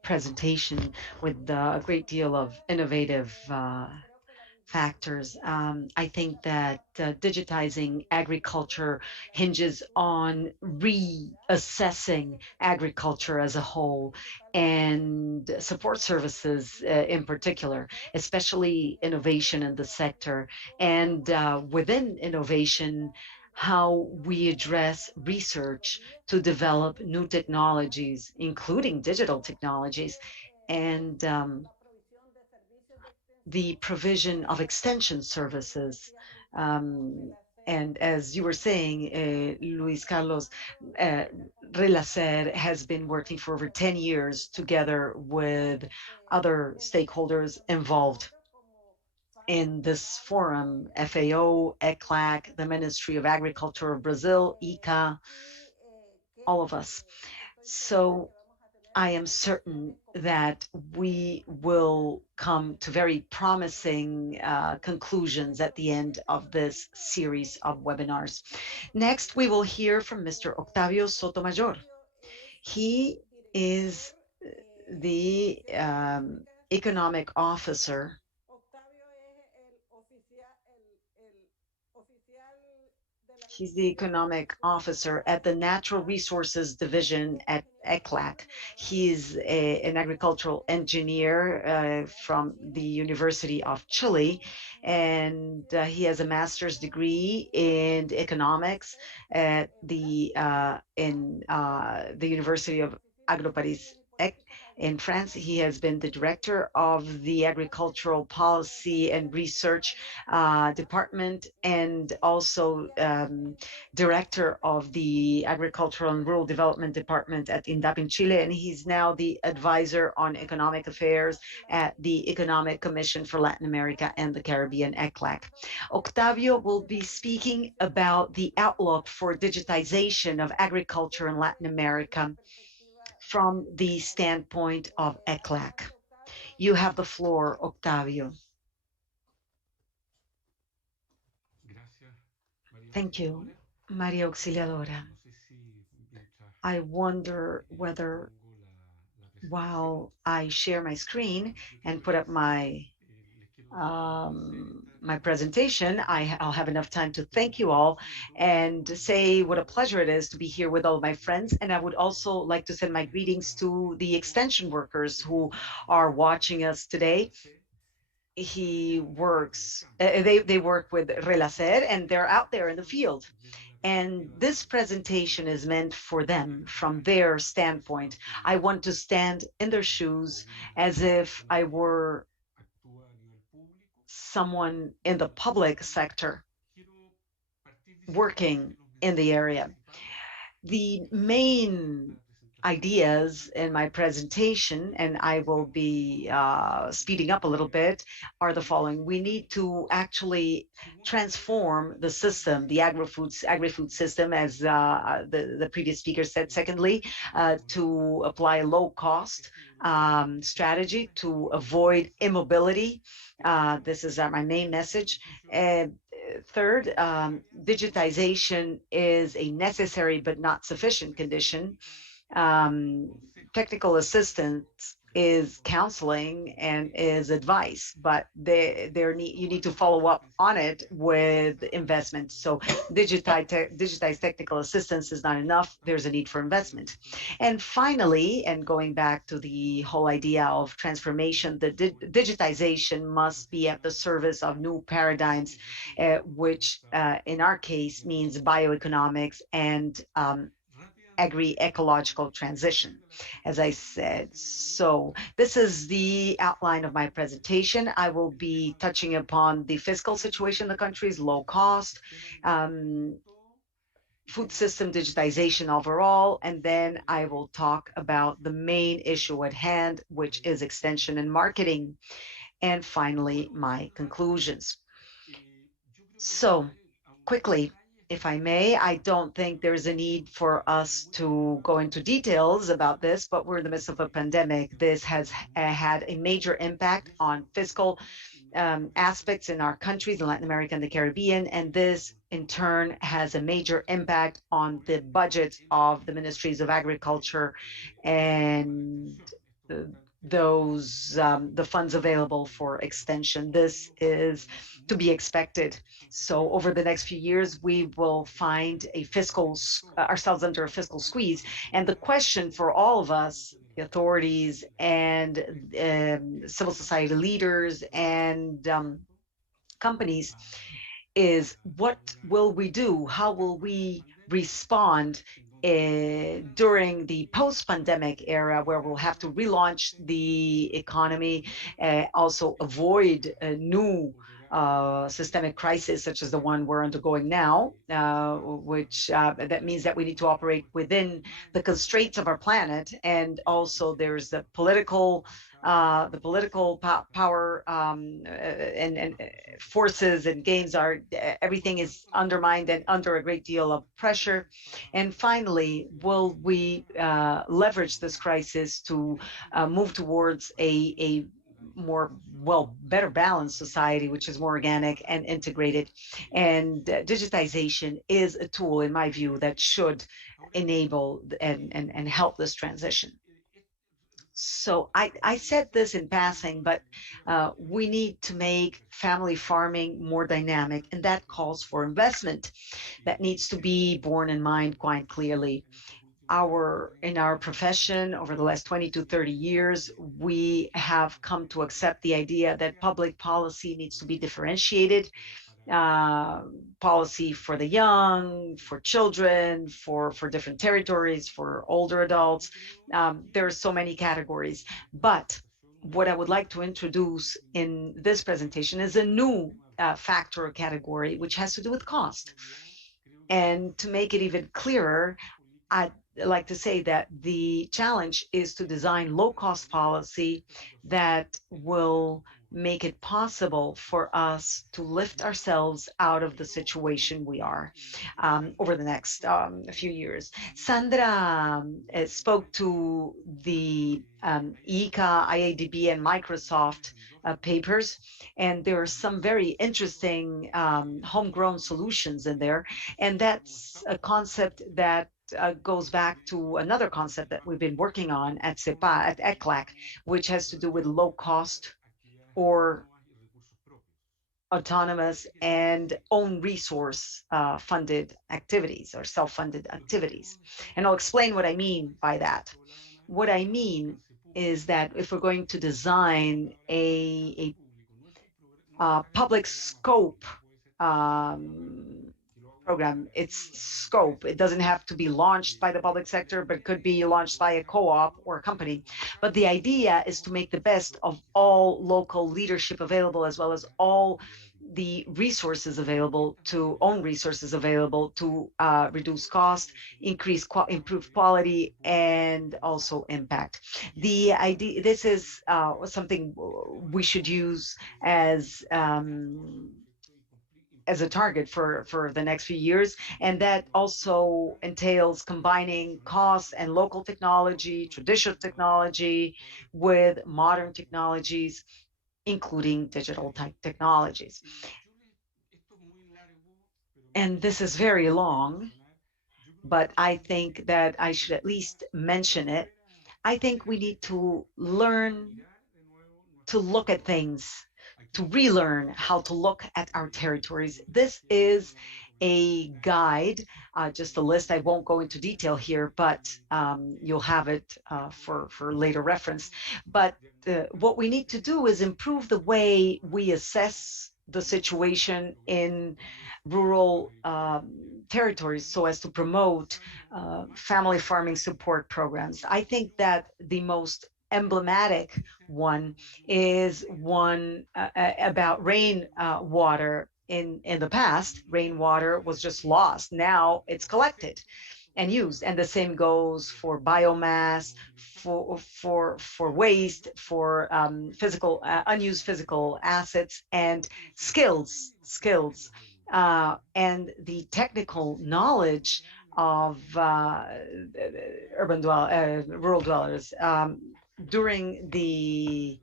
presentation with a great deal of innovative factors. I think that digitizing agriculture hinges on reassessing agriculture as a whole and support services in particular, especially innovation in the sector. And within innovation, how we address research to develop new technologies, including digital technologies, and the provision of extension services. And as you were saying, Luis Carlos, Relaser has been working for over 10 years together with other stakeholders involved in this forum, FAO, ECLAC, the Ministry of Agriculture of Brazil, IICA, all of us. So I am certain that we will come to very promising conclusions at the end of this series of webinars. Next, we will hear from Mr. Octavio Sotomayor. He is the economic officer. He's the economic officer at the Natural Resources Division at ECLAC. He's an agricultural engineer from the University of Chile, and he has a master's degree in economics at the University of Agro-Paris in France. He has been the director of the Agricultural Policy and Research Department, and also director of the Agricultural and Rural Development Department at INDAP in Chile, and he's now the advisor on economic affairs at the Economic Commission for Latin America and the Caribbean, ECLAC. Octavio will be speaking about the outlook for digitization of agriculture in Latin America from the standpoint of ECLAC. You have the floor, Octavio. Thank you, Maria Auxiliadora. I wonder whether while I share my screen and put up my my presentation, I'll have enough time to thank you all and say what a pleasure it is to be here with all of my friends. And I would also like to send my greetings to the extension workers who are watching us today. They work with Relaser, and they're out there in the field. And this presentation is meant for them from their standpoint. I want to stand in their shoes as if I were someone in the public sector working in the area. The main ideas in my presentation, and I will be speeding up a little bit, are the following. We need to actually transform the system, the agri-food system, as the previous speaker said. Secondly, to apply a low-cost strategy to avoid immobility. This is my main message. And third, digitization is a necessary but not sufficient condition. um, Technical assistance is counseling and is advice, but you need to follow up on it with investment. So digitized technical assistance is not enough. There's a need for investment. And finally, and going back to the whole idea of transformation, the digitization must be at the service of new paradigms, which in our case means bioeconomics and agri-ecological transition, as I said. So this is the outline of my presentation. I will be touching upon the fiscal situation in the country's low cost, food system digitization overall, and then I will talk about the main issue at hand, which is extension and marketing, and finally, my conclusions. So quickly, if I may, I don't think there's a need for us to go into details about this, but we're in the midst of a pandemic. This has had a major impact on fiscal aspects in our countries in Latin America and the Caribbean, and this in turn has a major impact on the budgets of the ministries of agriculture and the funds available for extension. This is to be expected. So over the next few years, we will find ourselves under a fiscal squeeze. And the question for all of us, the authorities and civil society leaders and companies, is what will we do? How will we respond during the post-pandemic era, where we'll have to relaunch the economy, also avoid a new systemic crisis such as the one we're undergoing now, which that means that we need to operate within the constraints of our planet, and also there's the political power and forces and games are everything is undermined and under a great deal of pressure. And finally, will we leverage this crisis to move towards a more better balanced society, which is more organic and integrated? And digitization is a tool, in my view, that should enable and help this transition. So I said this in passing, but we need to make family farming more dynamic, and that calls for investment. That needs to be borne in mind quite clearly. In our profession over the last 20 to 30 years, we have come to accept the idea that public policy needs to be differentiated. Policy for the young, for children, for different territories, for older adults. There are so many categories. But what I would like to introduce in this presentation is a new factor or category, which has to do with cost. And to make it even clearer, I'd like to say that the challenge is to design low-cost policy that will make it possible for us to lift ourselves out of the situation we are over the next few years. Sandra spoke to the IICA, IADB, and Microsoft papers, and there are some very interesting homegrown solutions in there, and that's a concept that goes back to another concept that we've been working on at Cepal, at ECLAC, which has to do with low cost or autonomous and own resource funded activities or self-funded activities. And I'll explain what I mean by that. What I mean is that if we're going to design a public scope program, its scope, it doesn't have to be launched by the public sector, but could be launched by a co-op or a company. But the idea is to make the best of all local leadership available, as well as all the resources available to own resources available to reduce cost, improve quality, and also impact. The idea, this is something we should use as a target for the next few years. And that also entails combining costs and local technology, traditional technology with modern technologies, including digital type technologies. And this is very long, but I think that I should at least mention it. I think we need to learn to look at things, to relearn how to look at our territories. This is a guide, just a list. I won't go into detail here, but you'll have it for later reference. But what we need to do is improve the way we assess the situation in rural territories so as to promote family farming support programs. I think that the most emblematic one is one about rain water. In the past, rainwater was just lost. Now it's collected and used, and the same goes for biomass, for waste, for physical unused physical assets, and skills, and the technical knowledge of rural dwellers during the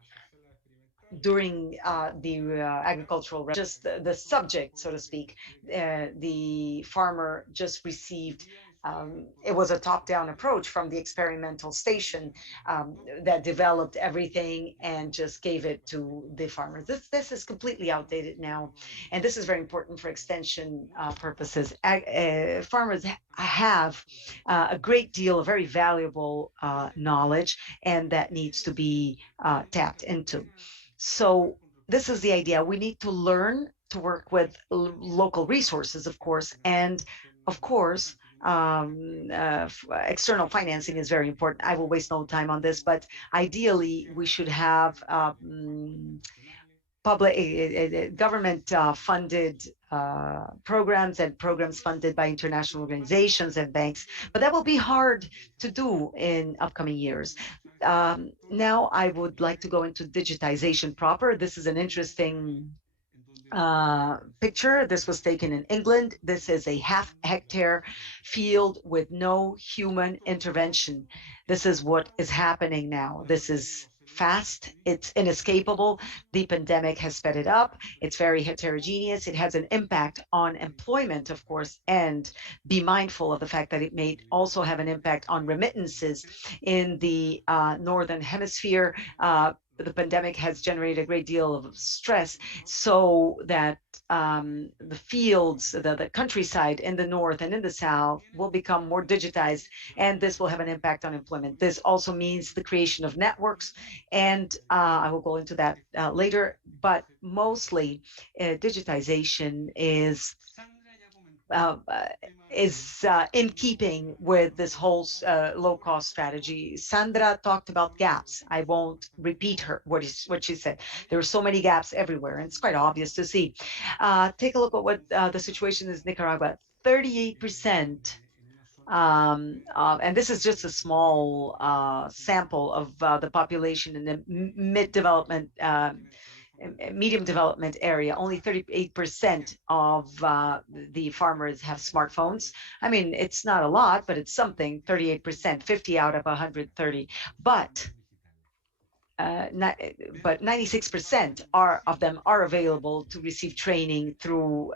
agricultural, just the subject, so to speak. The farmer just received, it was a top-down approach from the experimental station that developed everything and just gave it to the farmers. This is completely outdated now, and this is very important for extension purposes. Farmers have a great deal of very valuable knowledge, and that needs to be tapped into. So this is the idea. We need to learn to work with local resources, of course, and of course, external financing is very important. I will waste no time on this, but ideally, we should have public government funded programs and programs funded by international organizations and banks, but that will be hard to do in upcoming years. Now I would like to go into digitization proper. This is an interesting picture. This was taken in England. This is a half-hectare field with no human intervention. This is what is happening now. This is fast. It's inescapable. The pandemic has sped it up. It's very heterogeneous. It has an impact on employment, of course, and be mindful of the fact that it may also have an impact on remittances in the Northern Hemisphere. The pandemic has generated a great deal of stress, so that the fields, the countryside in the north and in the south will become more digitized, and this will have an impact on employment. This also means the creation of networks, and I will go into that later, but mostly digitization is in keeping with this whole low-cost strategy. Sandra talked about gaps. I won't repeat what she said. There are so many gaps everywhere, and it's quite obvious to see. Take a look at what the situation is in Nicaragua. 38%, and this is just a small sample of the population in the medium development area. Only 38% of the farmers have smartphones. I mean, it's not a lot, but it's something. 38%, 50 out of 130. But 96% of them are available to receive training through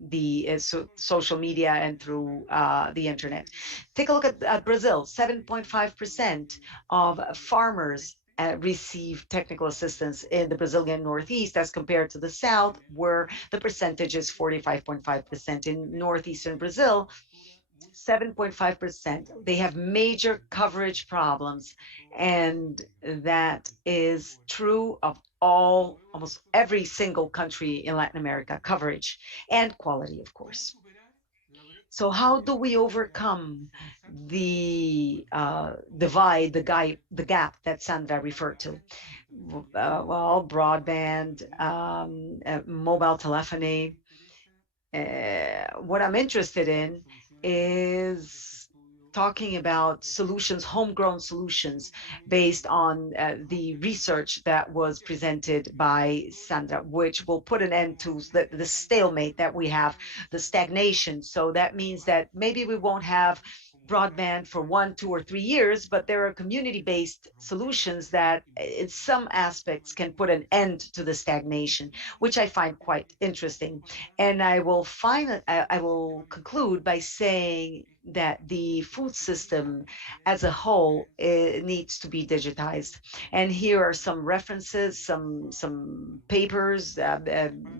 the social media and through the internet. Take a look at Brazil. 7.5% of farmers receive technical assistance in the Brazilian Northeast as compared to the South, where the percentage is 45.5%. In Northeastern Brazil, 7.5%. They have major coverage problems, and that is true of almost every single country in Latin America, coverage and quality, of course. So how do we overcome the divide, the gap that Sandra referred to? Well, broadband, mobile telephony. What I'm interested in is talking about solutions, homegrown solutions, based on the research that was presented by Sandra, which will put an end to the stalemate that we have, the stagnation. So that means that maybe we won't have broadband for 1, 2, or 3 years, but there are community-based solutions that in some aspects can put an end to the stagnation, which I find quite interesting. And I will conclude by saying that the food system as a whole needs to be digitized. And here are some references, some papers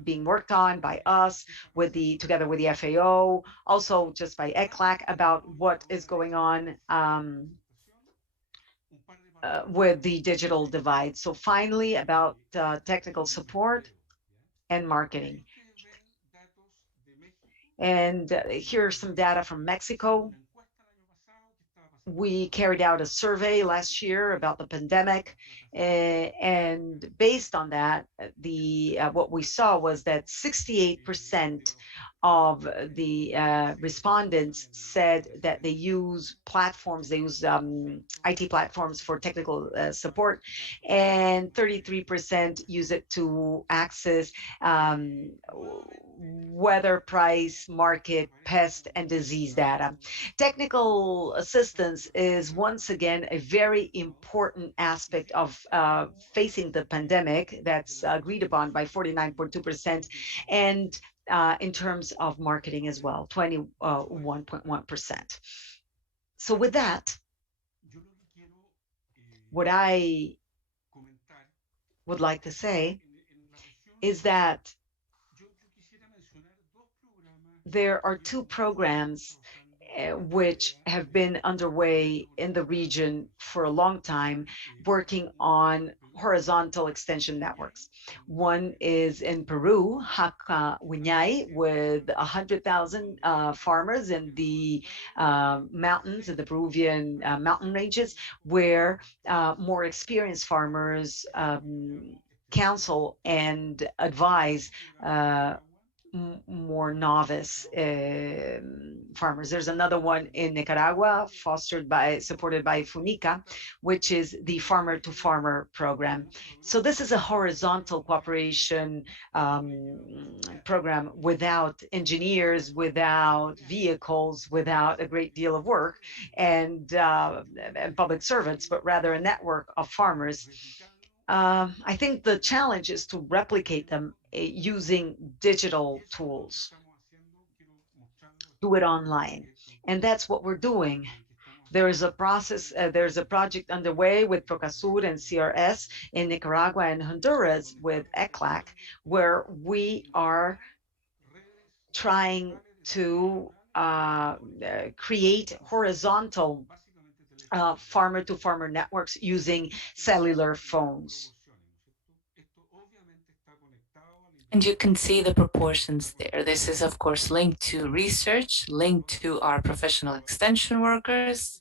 being worked on by us together with the FAO, also just by ECLAC, about what is going on with the digital divide. So finally, about technical support and marketing. And here are some data from Mexico. We carried out a survey last year about the pandemic, and based on that, what we saw was that 68% of the respondents said that they use platforms, they use IT platforms for technical support, and 33% use it to access weather, price, market, pest, and disease data. Technical assistance is once again a very important aspect of facing the pandemic that's agreed upon by 49.2%, and in terms of marketing as well, 21.1%. So with that, what I would like to say is that there are 2 programs which have been underway in the region for a long time, working on horizontal extension networks. One is in Peru, Hackathons, with 100,000 farmers in the mountains, in the Peruvian mountain ranges, where more experienced farmers counsel and advise more novice farmers. There's another one in Nicaragua, supported by FUNICA, which is the farmer to farmer program. So this is a horizontal cooperation program without engineers, without vehicles, without a great deal of work and public servants, but rather a network of farmers. I think the challenge is to replicate them using digital tools, do it online. And that's what we're doing. There is a process, there's a project underway with Procasur and CRS in Nicaragua and Honduras with ECLAC, where we are trying to create horizontal farmer-to-farmer networks using cellular phones. And you can see the proportions there. This is, of course, linked to research, linked to our professional extension workers,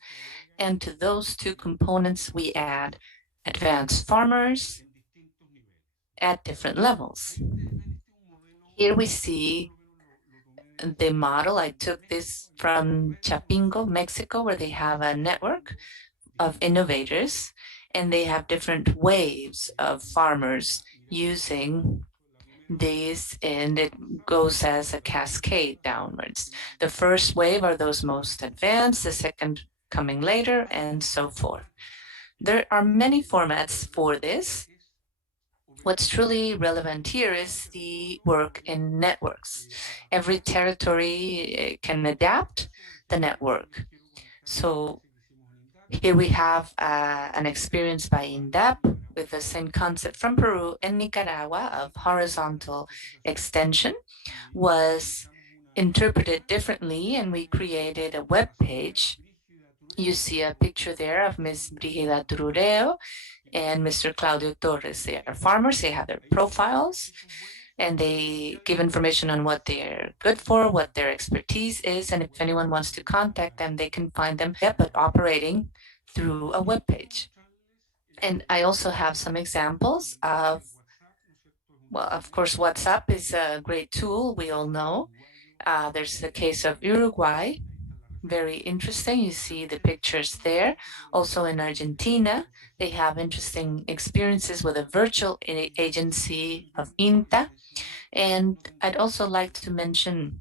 and to those 2 components we add advanced farmers at different levels. Here we see the model. I took this from Chapingo, Mexico, where they have a network of innovators, and they have different waves of farmers using these, and it goes as a cascade downwards. The first wave are those most advanced, the second coming later, and so forth. There are many formats for this. What's truly relevant here is the work in networks. Every territory can adapt the network. So here we have an experience by INDAP with the same concept from Peru and Nicaragua of horizontal extension was interpreted differently, and we created a web page. You see a picture there of Ms. Brigida Turureo and Mr. Claudio Torres. They are farmers, they have their profiles. and they give information on what they're good for, what their expertise is, and if anyone wants to contact them, they can find them, but operating through a web page. And I also have some examples of, well, of course, WhatsApp is a great tool, we all know. There's the case of Uruguay, very interesting. You see the pictures there. Also in Argentina, they have interesting experiences with a virtual agency of INTA. And I'd also like to mention,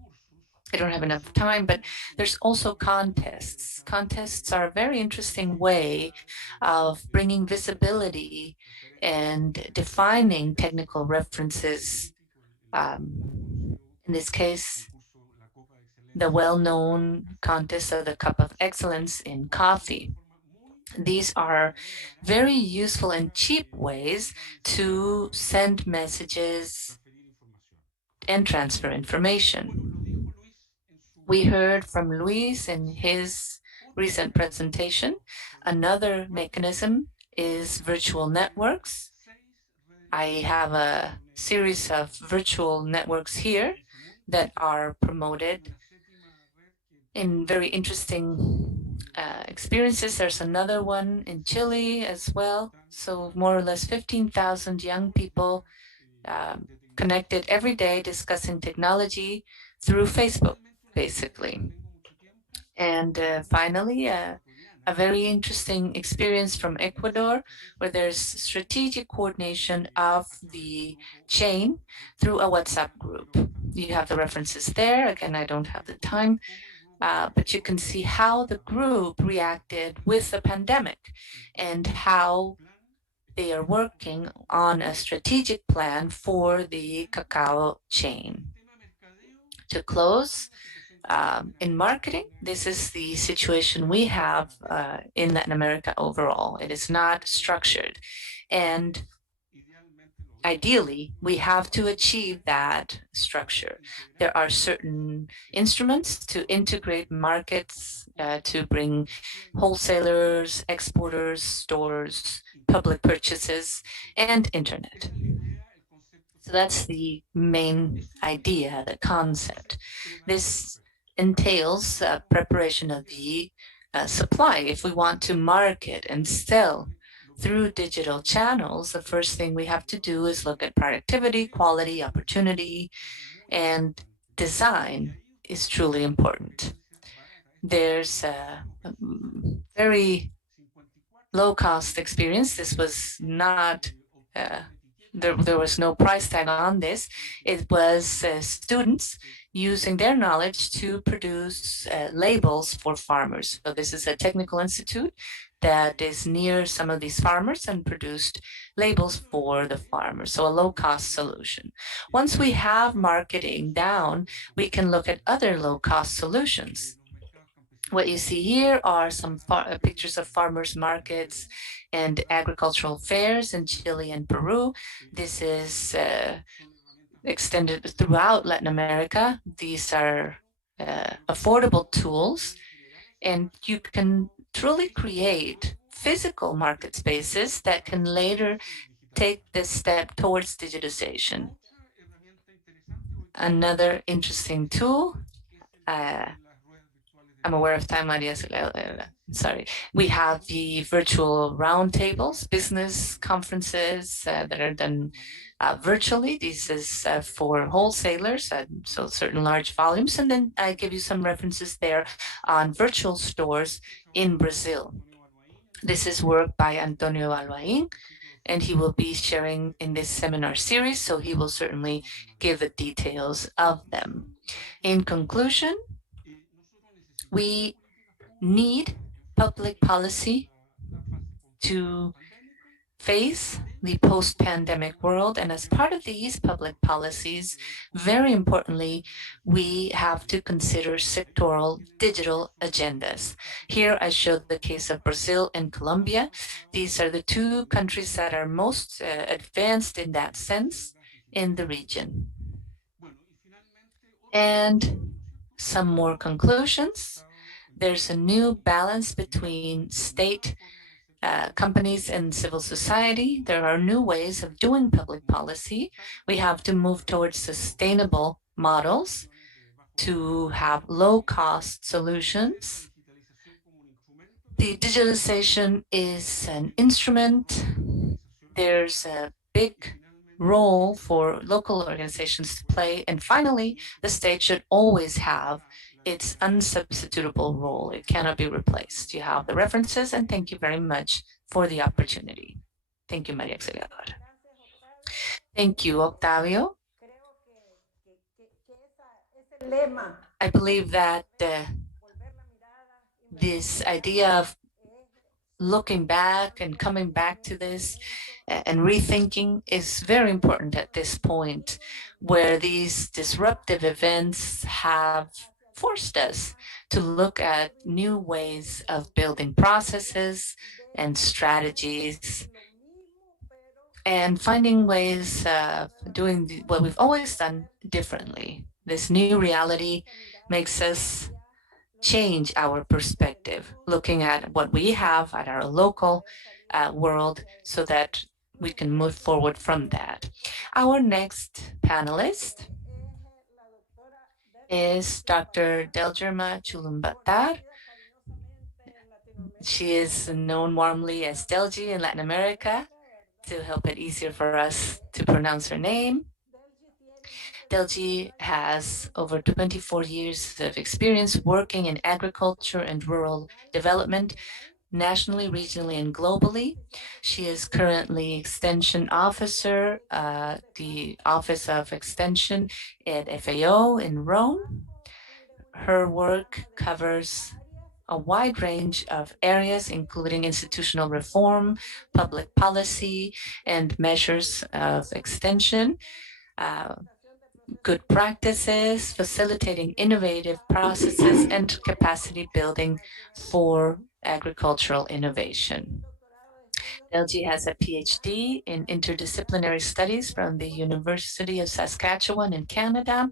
I don't have enough time, but there's also contests. Contests are a very interesting way of bringing visibility and defining technical references. In this case, the well-known contest of the Cup of Excellence in coffee. These are very useful and cheap ways to send messages and transfer information. We heard from Luis in his recent presentation. Another mechanism is virtual networks. I have a series of virtual networks here that are promoted in very interesting experiences. There's another one in Chile as well. So more or less 15,000 young people connected every day discussing technology through Facebook, basically. And finally, a very interesting experience from Ecuador, where there's strategic coordination of the chain through a WhatsApp group. You have the references there. Again, I don't have the time, but you can see how the group reacted with the pandemic and how they are working on a strategic plan for the cacao chain. To close, in marketing, this is the situation we have in Latin America overall. It is not structured. And ideally, we have to achieve that structure. There are certain instruments to integrate markets, to bring wholesalers, exporters, stores, public purchases, and internet. So that's the main idea, the concept. This entails preparation of the supply. If we want to market and sell through digital channels, the first thing we have to do is look at productivity, quality, opportunity, and design is truly important. There's a very low-cost experience. This was not, there was no price tag on this. It was students using their knowledge to produce labels for farmers. So this is a technical institute that is near some of these farmers and produced labels for the farmers. So a low-cost solution. Once we have marketing down, we can look at other low-cost solutions. What you see here are some pictures of farmers markets and agricultural fairs in Chile and Peru. This is extended throughout Latin America. These are affordable tools, and you can truly create physical market spaces that can later take this step towards digitization. Another interesting tool, I'm aware of time, Maria. Sorry. We have the virtual roundtables, business conferences that are done virtually. This is for wholesalers, so certain large volumes. And then I give you some references there on virtual stores in Brazil. This is work by Antonio Alvain, and he will be sharing in this seminar series, so he will certainly give the details of them. In conclusion, we need public policy to face the post-pandemic world. And as part of these public policies, very importantly, we have to consider sectoral digital agendas. Here I showed the case of Brazil and Colombia. These are the two countries that are most advanced in that sense in the region. And some more conclusions. There's a new balance between state companies and civil society. There are new ways of doing public policy. We have to move towards sustainable models to have low-cost solutions. The digitalization is an instrument. There's a big role for local organizations to play. And finally, the state should always have its unsubstitutable role. It cannot be replaced. You have the references, and thank you very much for the opportunity. Thank you, Maria Auxiliadora. Thank you, Octavio. I believe that this idea of looking back and coming back to this and rethinking is very important at this point, where these disruptive events have forced us to look at new ways of building processes and strategies and finding ways of doing what we've always done differently. This new reality makes us change our perspective, looking at what we have at our local world so that we can move forward from that. Our next panelist is Dr. Delgerma Chulumbatar. She is known warmly as Delgi in Latin America to help it easier for us to pronounce her name. Delgi has over 24 years of experience working in agriculture and rural development, nationally, regionally, and globally. She is currently Extension Officer, the Office of Extension at FAO in Rome. Her work covers a wide range of areas, including institutional reform, public policy, and measures of extension. Good practices, facilitating innovative processes, and capacity building for agricultural innovation. LG has a PhD in interdisciplinary studies from the University of Saskatchewan in Canada.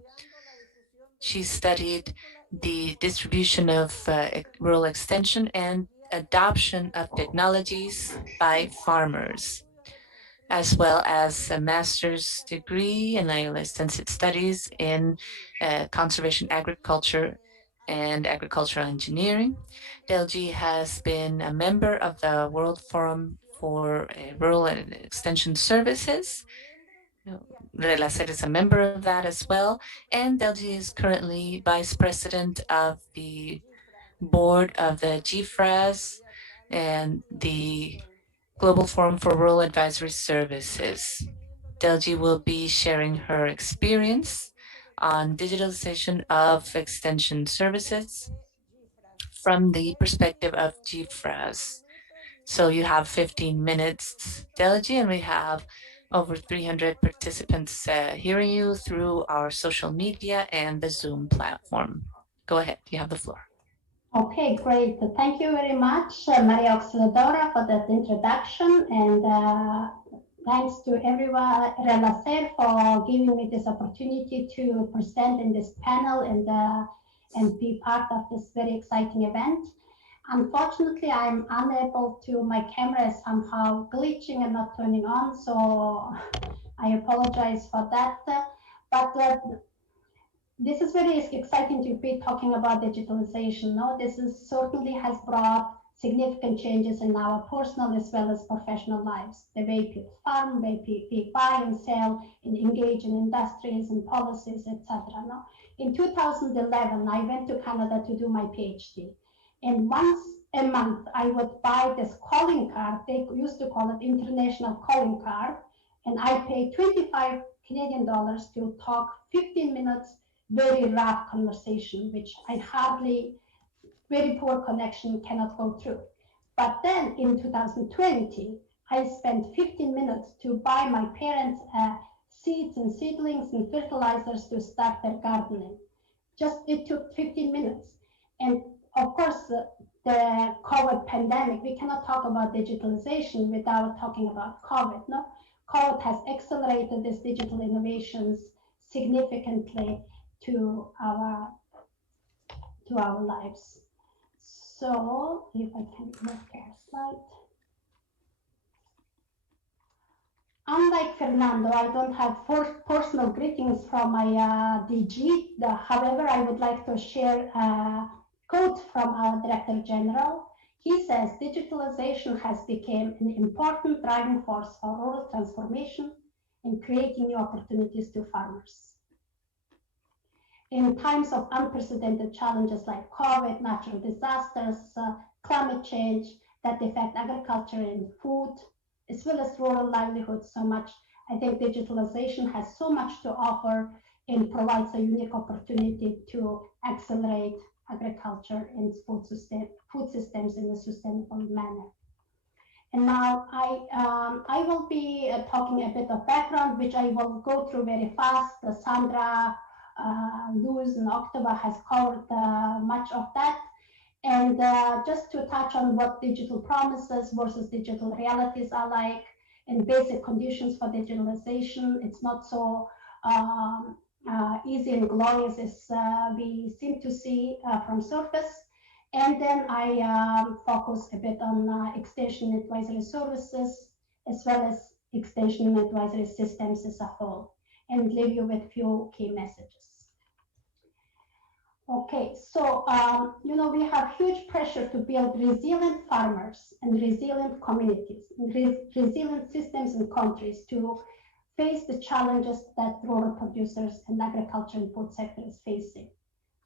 She studied the distribution of rural extension and adoption of technologies by farmers, as well as a master's degree in extensive studies in conservation agriculture and agricultural engineering. Delgi has been a member of the World Forum for Rural and Extension Services. Relaser is a member of that as well. And Delgi is currently vice president of the board of the GFRAS and the Global Forum for Rural Advisory Services. Delgi will be sharing her experience on digitalization of extension services from the perspective of GFRAS. So you have 15 minutes, Delgi, and we have over 300 participants hearing you through our social media and the Zoom platform. Go ahead, you have the floor. Okay, great. Thank you very much, Maria Auxiliadora, for that introduction, and thanks to everyone, Relaser, for giving me this opportunity to present in this panel and be part of this very exciting event. Unfortunately, I'm unable to, my camera is somehow glitching and not turning on, so I apologize for that. But this is very exciting to be talking about digitalization. No, this is certainly has brought significant changes in our personal as well as professional lives. The way people farm, the way people buy and sell, and engage in industries and policies, etc. No? In 2011, I went to Canada to do my PhD. And once a month, I would buy this calling card. They used to call it international calling card. And I paid 25 Canadian dollars to talk 15 minutes, very rough conversation, which I hardly, very poor connection, cannot go through. But then in 2020, I spent 15 minutes to buy my parents seeds and seedlings and fertilizers to start their gardening. Just, it took 15 minutes. And of course, the COVID pandemic, we cannot talk about digitalization without talking about COVID. No, COVID has accelerated these digital innovations significantly to our lives. So if I can move to a slide. Unlike Fernando, I don't have personal greetings from my DG. However, I would like to share a quote from our Director General. He says, digitalization has become an important driving force for rural transformation and creating new opportunities to farmers. In times of unprecedented challenges like COVID, natural disasters, climate change that affect agriculture and food, as well as rural livelihoods so much, I think digitalization has so much to offer and provides a unique opportunity to accelerate agriculture and food systems in a sustainable manner. And now I will be talking a bit of background, which I will go through very fast. Sandra, Luz, and October has covered much of that. And just to touch on what digital promises versus digital realities are like, and basic conditions for digitalization, it's not so easy and glorious as we seem to see from surface. And then I focus a bit on extension advisory services, as well as extension advisory systems as a whole, and leave you with a few key messages. Okay, so we have huge pressure to build resilient farmers and resilient communities, and resilient systems and countries to face the challenges that rural producers and agriculture and food sector is facing.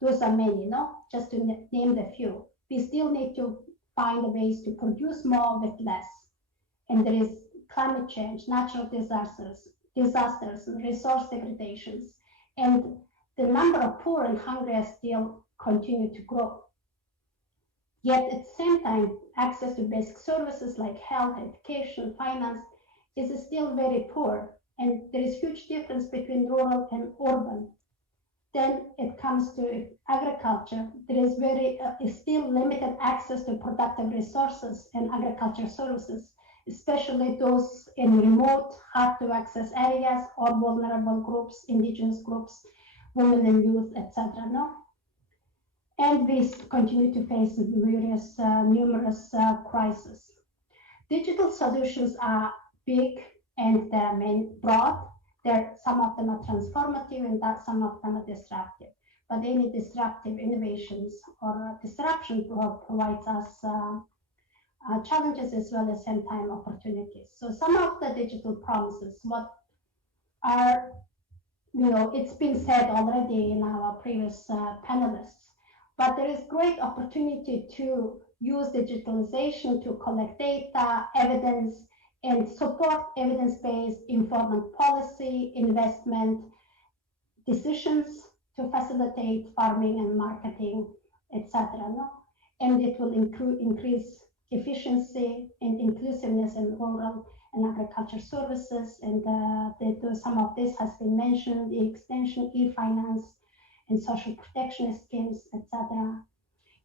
Those are many, no? Just to name a few. We still need to find ways to produce more with less. And there is climate change, natural disasters, resource degradations, and the number of poor and hungry still continue to grow. Yet at the same time, access to basic services like health, education, finance is still very poor, and there is huge difference between rural and urban. Then it comes to agriculture. There is still limited access to productive resources and agriculture services, especially those in remote, hard to access areas or vulnerable groups, indigenous groups, women and youth, etc. No? And we continue to face numerous crises. Digital solutions are big and they're broad. Some of them are transformative and some of them are disruptive. But any disruptive innovations or disruption provides us challenges as well as same time opportunities. So some of the digital promises, what are, it's been said already in our previous panelists, but there is great opportunity to use digitalization to collect data, evidence, and support evidence-based informed policy, investment decisions to facilitate farming and marketing, etc. No? And it will increase efficiency and inclusiveness in rural and agriculture services. And some of this has been mentioned, the extension, e-finance, and social protection schemes, etc.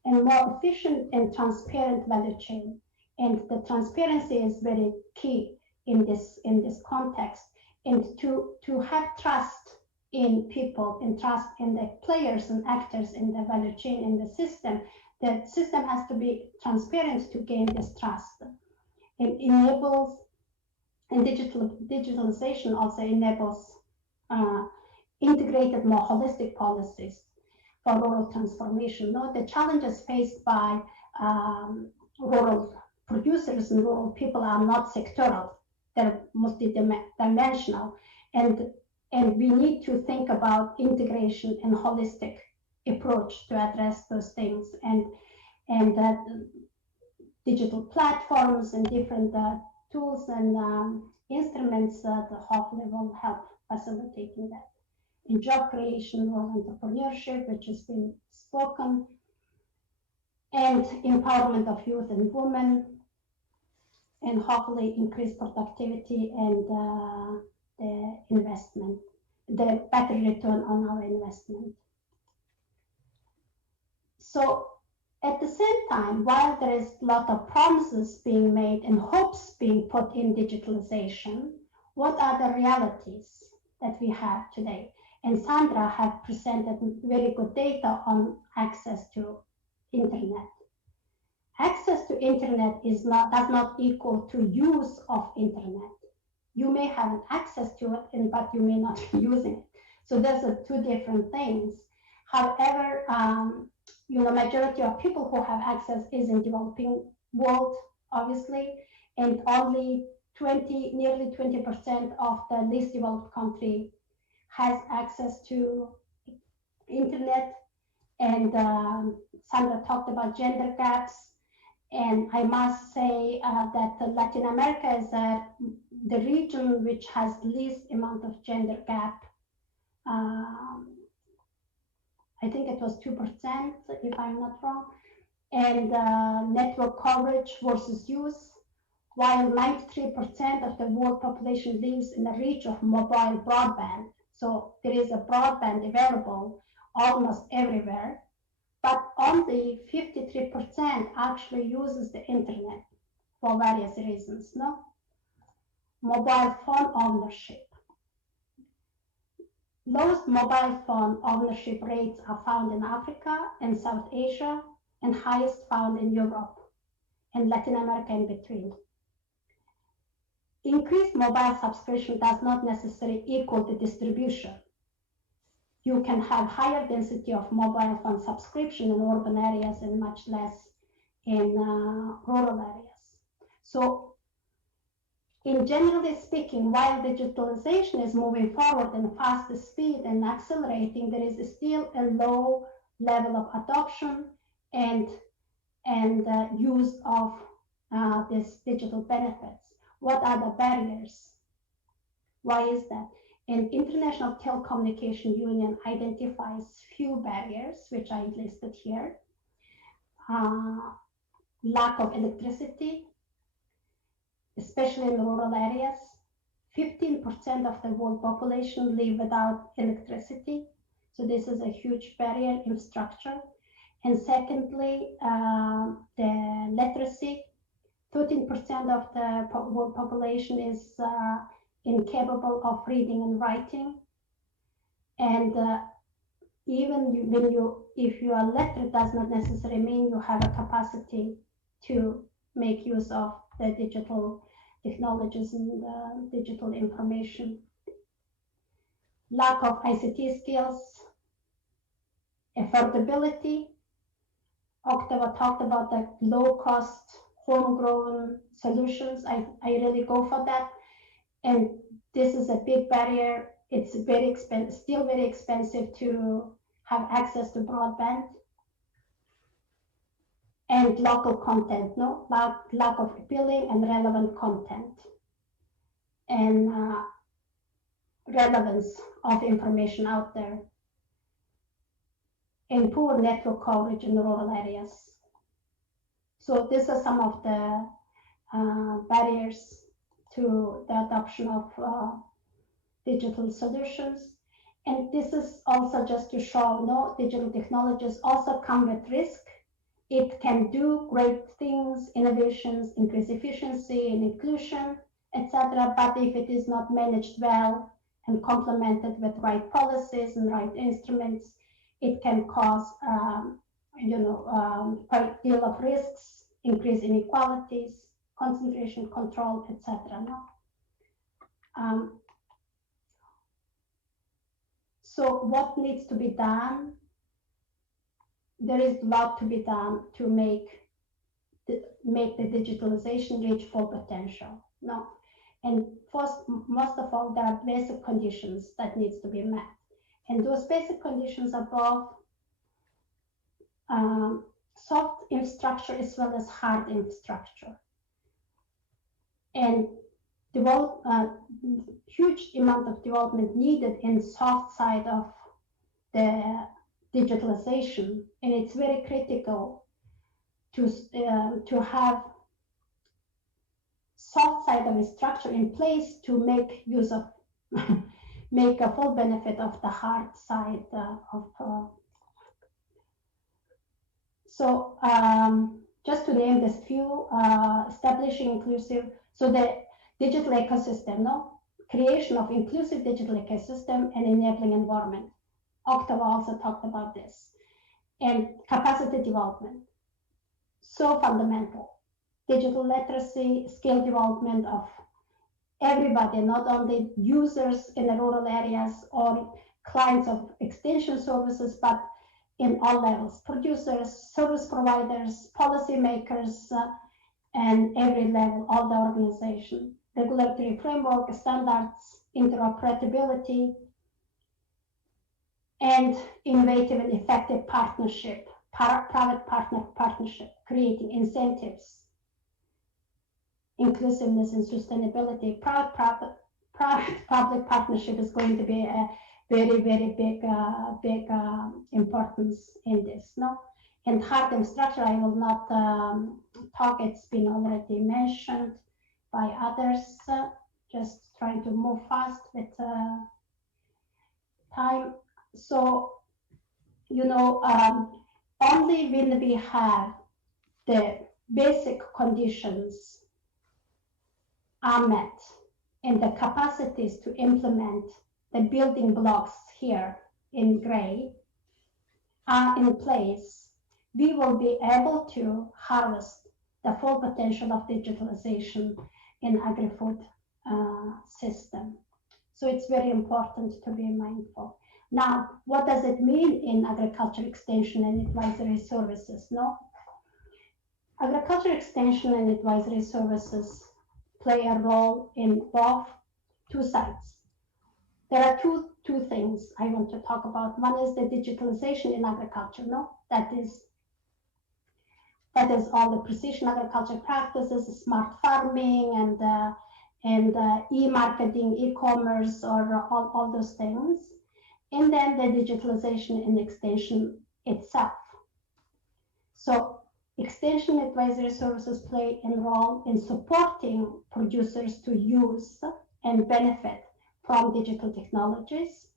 And more efficient and transparent value chain. And the transparency is very key in this context. And to have trust in people and trust in the players and actors in the value chain in the system has to be transparent to gain this trust. It enables, and digitalization also enables integrated, more holistic policies for rural transformation. No, the challenges faced by rural producers and rural people are not sectoral, they're multi-dimensional, and we need to think about integration and holistic approach to address those things, and that digital platforms and different tools and instruments that hopefully will help facilitating that. In job creation, rural entrepreneurship, which has been spoken, and empowerment of youth and women, and hopefully increased productivity and the investment, the better return on our investment. So at the same time, while there is a lot of promises being made and hopes being put in digitalization, what are the realities that we have today? And Sandra have presented very good data on access to internet. Access to internet does not equal to use of internet. you may have access to it, but you may not be using it. So those are two different things. However, majority of people who have access is in developing world, obviously, and only nearly 20% of the least developed country has access to internet. And Sandra talked about gender gaps. And I must say that Latin America is the region which has least amount of gender gap. I think it was 2%, if I'm not wrong. And network coverage versus use, while 93% of the world population lives in the reach of mobile broadband. So there is a broadband available almost everywhere, but only 53% actually uses the internet for various reasons. No? Mobile phone ownership. Lowest mobile phone ownership rates are found in Africa and South Asia, and highest found in Europe and Latin America in between. Increased mobile subscription does not necessarily equal the distribution. You can have higher density of mobile phone subscription in urban areas and much less in rural areas. So, in generally speaking, while digitalization is moving forward in fast speed and accelerating, there is still a low level of adoption and use of these digital benefits. What are the barriers? Why is that? An International Telecommunication Union identifies few barriers, which I listed here. Lack of electricity, especially in rural areas. 15% of the world population live without electricity. So this is a huge barrier in structure. And secondly, the literacy. 13% of the world population is incapable of reading and writing. And even if you are literate, does not necessarily mean you have a capacity to make use of the digital technologies and digital information. Lack of ICT skills, affordability. Octava talked about the low-cost, homegrown solutions. I really go for that. And this is a big barrier. It's very expensive, still very expensive to have access to broadband. And local content, no? Lack of appealing and relevant content. And relevance of information out there. And poor network coverage in rural areas. So these are some of the barriers to the adoption of digital solutions. And this is also just to show, no, digital technologies also come with risk. It can do great things, innovations, increase efficiency and inclusion, etc. But if it is not managed well and complemented with right policies and right instruments, it can cause quite a deal of risks, increase inequalities, concentration, control, etc. No? So what needs to be done? There is a lot to be done to make the digitalization reach full potential. No, and first, most of all, there are basic conditions that needs to be met, and those basic conditions above soft infrastructure as well as hard infrastructure, and huge amount of development needed in soft side of the digitalization, and it's very critical to have soft side of the structure in place to make use of make a full benefit of the hard side of so just to name this few, establishing inclusive, so the digital ecosystem, no, creation of inclusive digital ecosystem and enabling environment. Octava also talked about this, and capacity development, so fundamental. Digital literacy, skill development of everybody, not only users in the rural areas or clients of extension services, but in all levels, producers, service providers, policymakers, and every level of the organization. Regulatory framework, standards, interoperability, and innovative and effective partnership, private partnership, creating incentives, inclusiveness and sustainability. Private-public partnership is going to be a very, very big importance in this. No? And hard infrastructure, I will not talk, it's been already mentioned by others. Just trying to move fast with time. So, you know, only when we have the basic conditions are met and the capacities to implement the building blocks here in gray are in place, we will be able to harvest the full potential of digitalization in agri-food system. So it's very important to be mindful. Now, what does it mean in agriculture extension and advisory services? No, agriculture extension and advisory services play a role in both two sides. There are two things I want to talk about. One is the digitalization in agriculture. No, that is all the precision agriculture practices, smart farming, and e-marketing, e-commerce, or all those things. And then the digitalization and extension itself. So extension advisory services play a role in supporting producers to use and benefit from digital technologies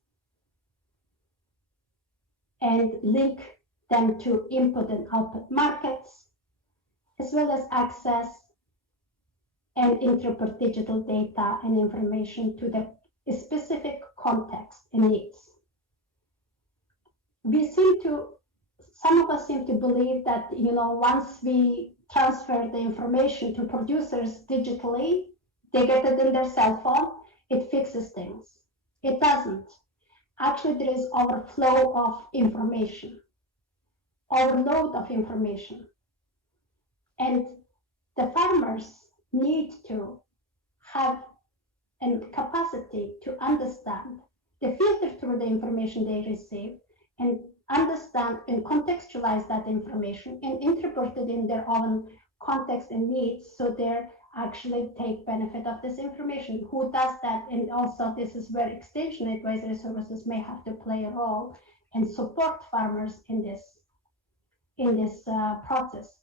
and link them to input and output markets, as well as access and interpret digital data and information to the specific context and needs. Some of us seem to believe that, you know, once we transfer the information to producers digitally, they get it in their cell phone, it fixes things. It doesn't. Actually, there is overflow of information, overload of information. And the farmers need to have a capacity to understand, to filter through the information they receive and understand and contextualize that information and interpret it in their own context and needs, so they actually take benefit of this information. Who does that? And also this is where extension advisory services may have to play a role and support farmers in this process.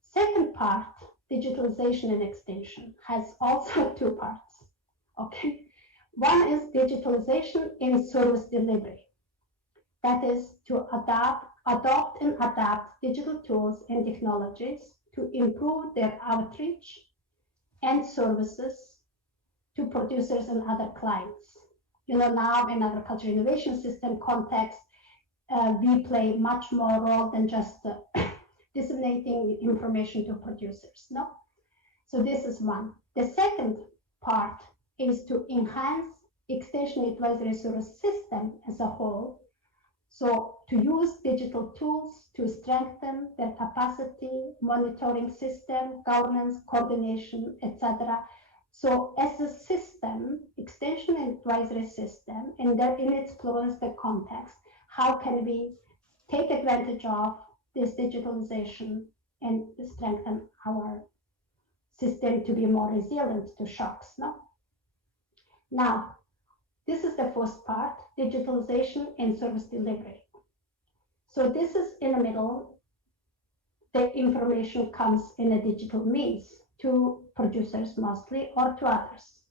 Second part, digitalization and extension, has also two parts. Okay, one is digitalization in service delivery. That is to adopt and adapt digital tools and technologies to improve their outreach and services to producers and other clients. You know, now in agriculture innovation system context, we play much more role than just disseminating information to producers. No, so this is one. The second part is to enhance extension advisory service system as a whole. So to use digital tools to strengthen their capacity, monitoring system, governance, coordination, etc. So as a system, extension advisory system, and in its pluralistic context, how can we take advantage of this digitalization and strengthen our system to be more resilient to shocks? No? Now, this is the first part, digitalization and service delivery. So this is in the middle. The information comes in a digital means to producers mostly, or to others.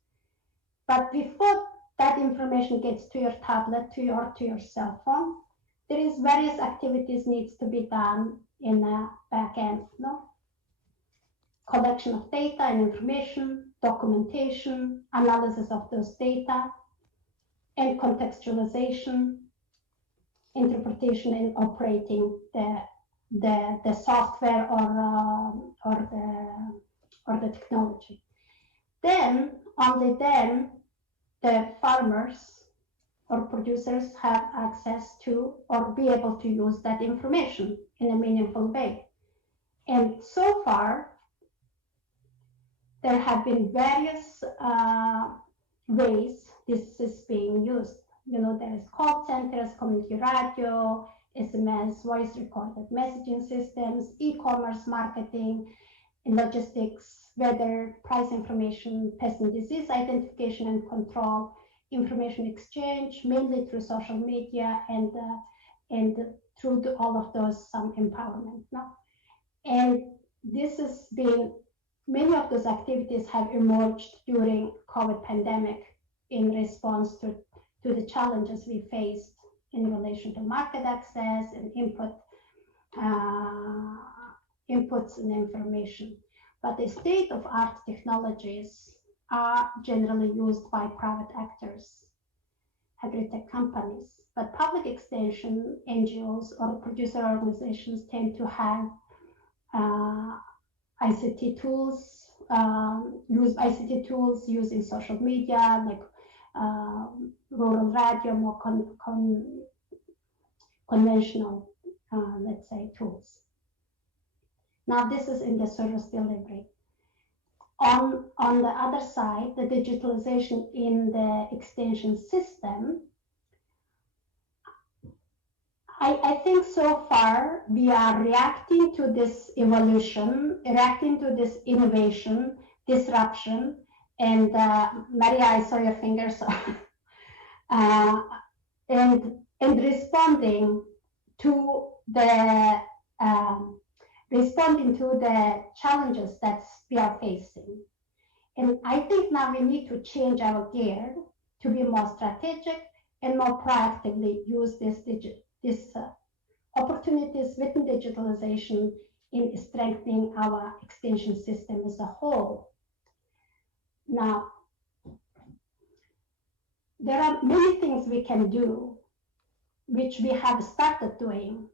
But before that information gets to your tablet, to your cell phone, there is various activities needs to be done in the back end. No? Collection of data and information, documentation, analysis of those data, and contextualization, interpretation, and operating the software or the technology. then, only then, the farmers or producers have access to or be able to use that information in a meaningful way. And so far, there have been various ways this is being used. You know, there is call centers, community radio, SMS, voice recorded messaging systems, e-commerce marketing, in logistics, weather, price information, pest and disease identification and control, information exchange, mainly through social media, and through all of those, some empowerment. No? And this has been, many of those activities have emerged during COVID pandemic in response to the challenges we faced in relation to market access and inputs and information. But the state-of-art technologies are generally used by private actors, agri-tech companies. But public extension, NGOs, or producer organizations tend to have ICT tools, use ICT tools using social media, like rural radio, more conventional, let's say, tools. Now, this is in the service delivery. On the other side, the digitalization in the extension system, I think so far we are reacting to this evolution, reacting to this innovation, disruption, and Maria, I saw your fingers, and responding to the challenges that we are facing. And I think now we need to change our gear to be more strategic and more proactively use these opportunities within digitalization in strengthening our extension system as a whole. Now, there are many things we can do, which we have started doing.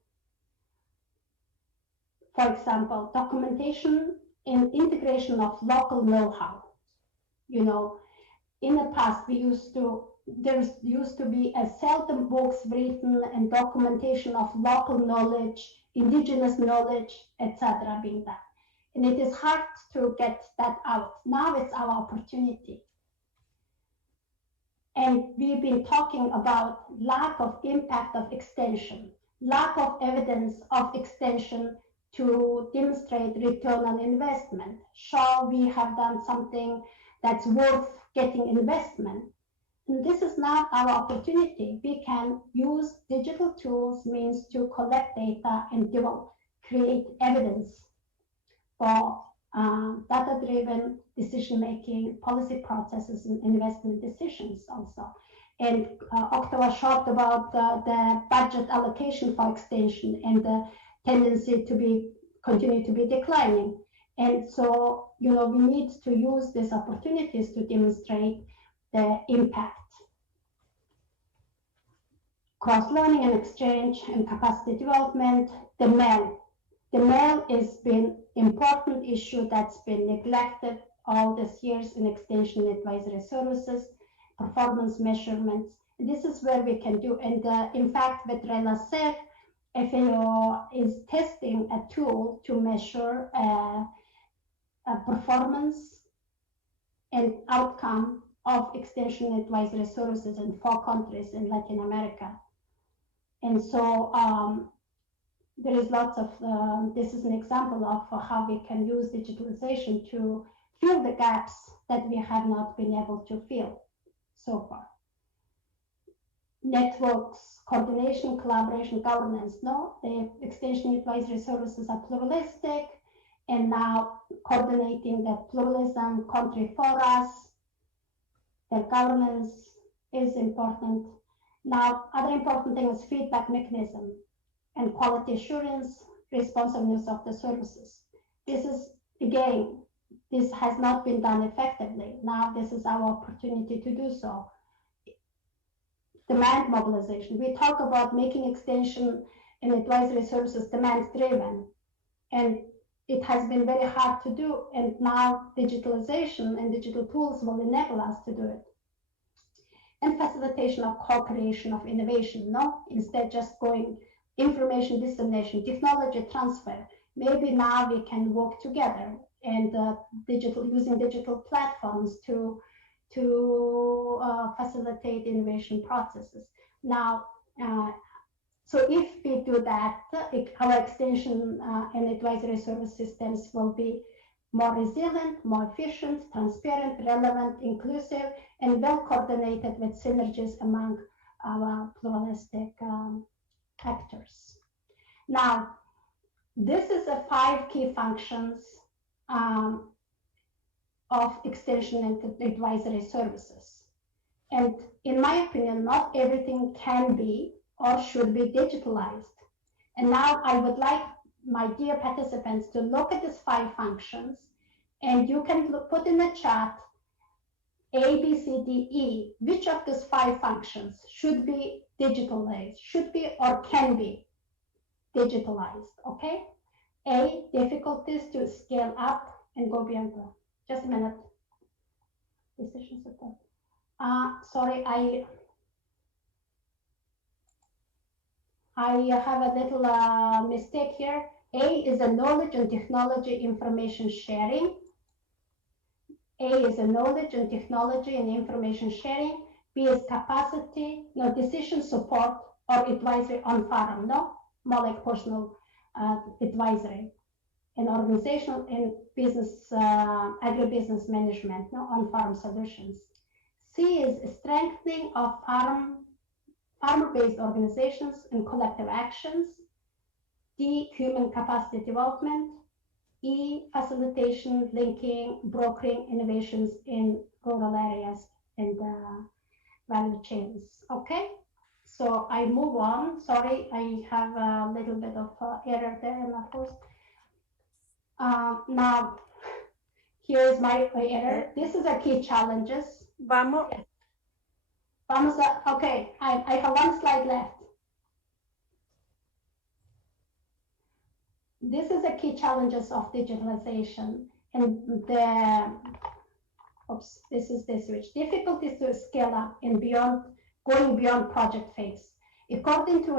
For example, documentation and integration of local know-how. You know, in the past, there used to be a seldom books written and documentation of local knowledge, indigenous knowledge, etc. being done. And it is hard to get that out. Now it's our opportunity. And we've been talking about lack of impact of extension, lack of evidence of extension to demonstrate return on investment. Shall we have done something that's worth getting investment? And this is not our opportunity. We can use digital tools, means to collect data and create evidence for data-driven decision-making, policy processes, and investment decisions also. And Octava talked about the budget allocation for extension and the tendency to continue to be declining. And so, you know, we need to use these opportunities to demonstrate the impact. Cross-learning and exchange and capacity development, the mail. The mail has been an important issue that's been neglected all these years in extension advisory services, performance measurements. And this is where we can do, and in fact, with Relaser, FAO is testing a tool to measure performance and outcome of extension advisory services in 4 countries in Latin America. And so there is lots of, this is an example of how we can use digitalization to fill the gaps that we have not been able to fill so far. Networks, coordination, collaboration, governance. No, the extension advisory services are pluralistic, and now coordinating the pluralism country forums, their governance is important. Now, other important thing is feedback mechanism and quality assurance, responsiveness of the services. This is, again, this has not been done effectively. Now, this is our opportunity to do so. Demand mobilization. We talk about making extension and advisory services demand driven. And it has been very hard to do, and now digitalization and digital tools will enable us to do it. And facilitation of co-creation of innovation, no? Instead just going information dissemination, technology transfer. Maybe now we can work together and using digital platforms to facilitate innovation processes. Now, so if we do that, our extension and advisory service systems will be more resilient, more efficient, transparent, relevant, inclusive, and well coordinated with synergies among our pluralistic actors. Now, this is the 5 key functions of extension and advisory services. And in my opinion, not everything can be or should be digitalized. And now I would like my dear participants to look at these 5 functions, and you can put in the chat A, B, C, D, E, which of these 5 functions should be digitalized, should be or can be digitalized, okay? A, difficulties to scale up and go beyond. Just a minute. Decision support. Sorry, I have a little mistake here. A is a knowledge and technology information sharing. A is a knowledge and technology and information sharing. B is capacity, no, decision support or advisory on farm, no? More like personal advisory and organizational and business, agribusiness management, no? On farm solutions. C is strengthening of farmer-based organizations and collective actions. D, human capacity development. E, facilitation, linking, brokering innovations in rural areas and value chains. Okay, so I move on. Sorry, I have a little bit of error there in my post. Now, here's my error. This is a key challenges. Vamos. Yes. Vamos a, okay, I have 1 slide left. This is the key challenges of digitalization, and this is the switch. Difficulties to scale up and beyond, going beyond project phase. According to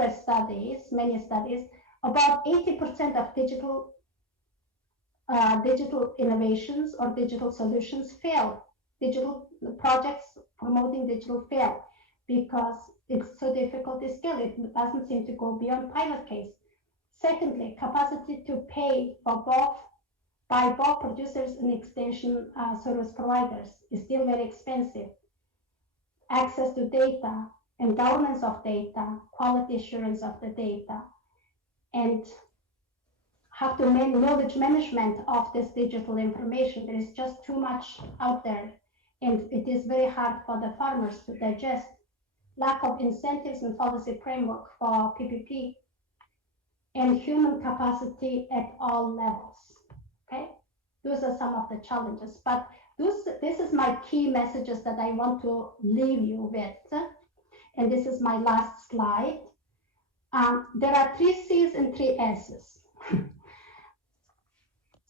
many studies, about 80% of digital innovations or digital solutions fail. Digital projects promoting digital fail because it's so difficult to scale. It doesn't seem to go beyond pilot case. Secondly, capacity to pay by both producers and extension service providers is still very expensive. Access to data and governance of data, quality assurance of the data, and have to manage knowledge management of this digital information. There is just too much out there, and it is very hard for the farmers to digest. Lack of incentives and policy framework for PPP, and human capacity at all levels. Okay, those are some of the challenges, but this is my key messages that I want to leave you with, and this is my last slide. There are 3 C's and 3 S's.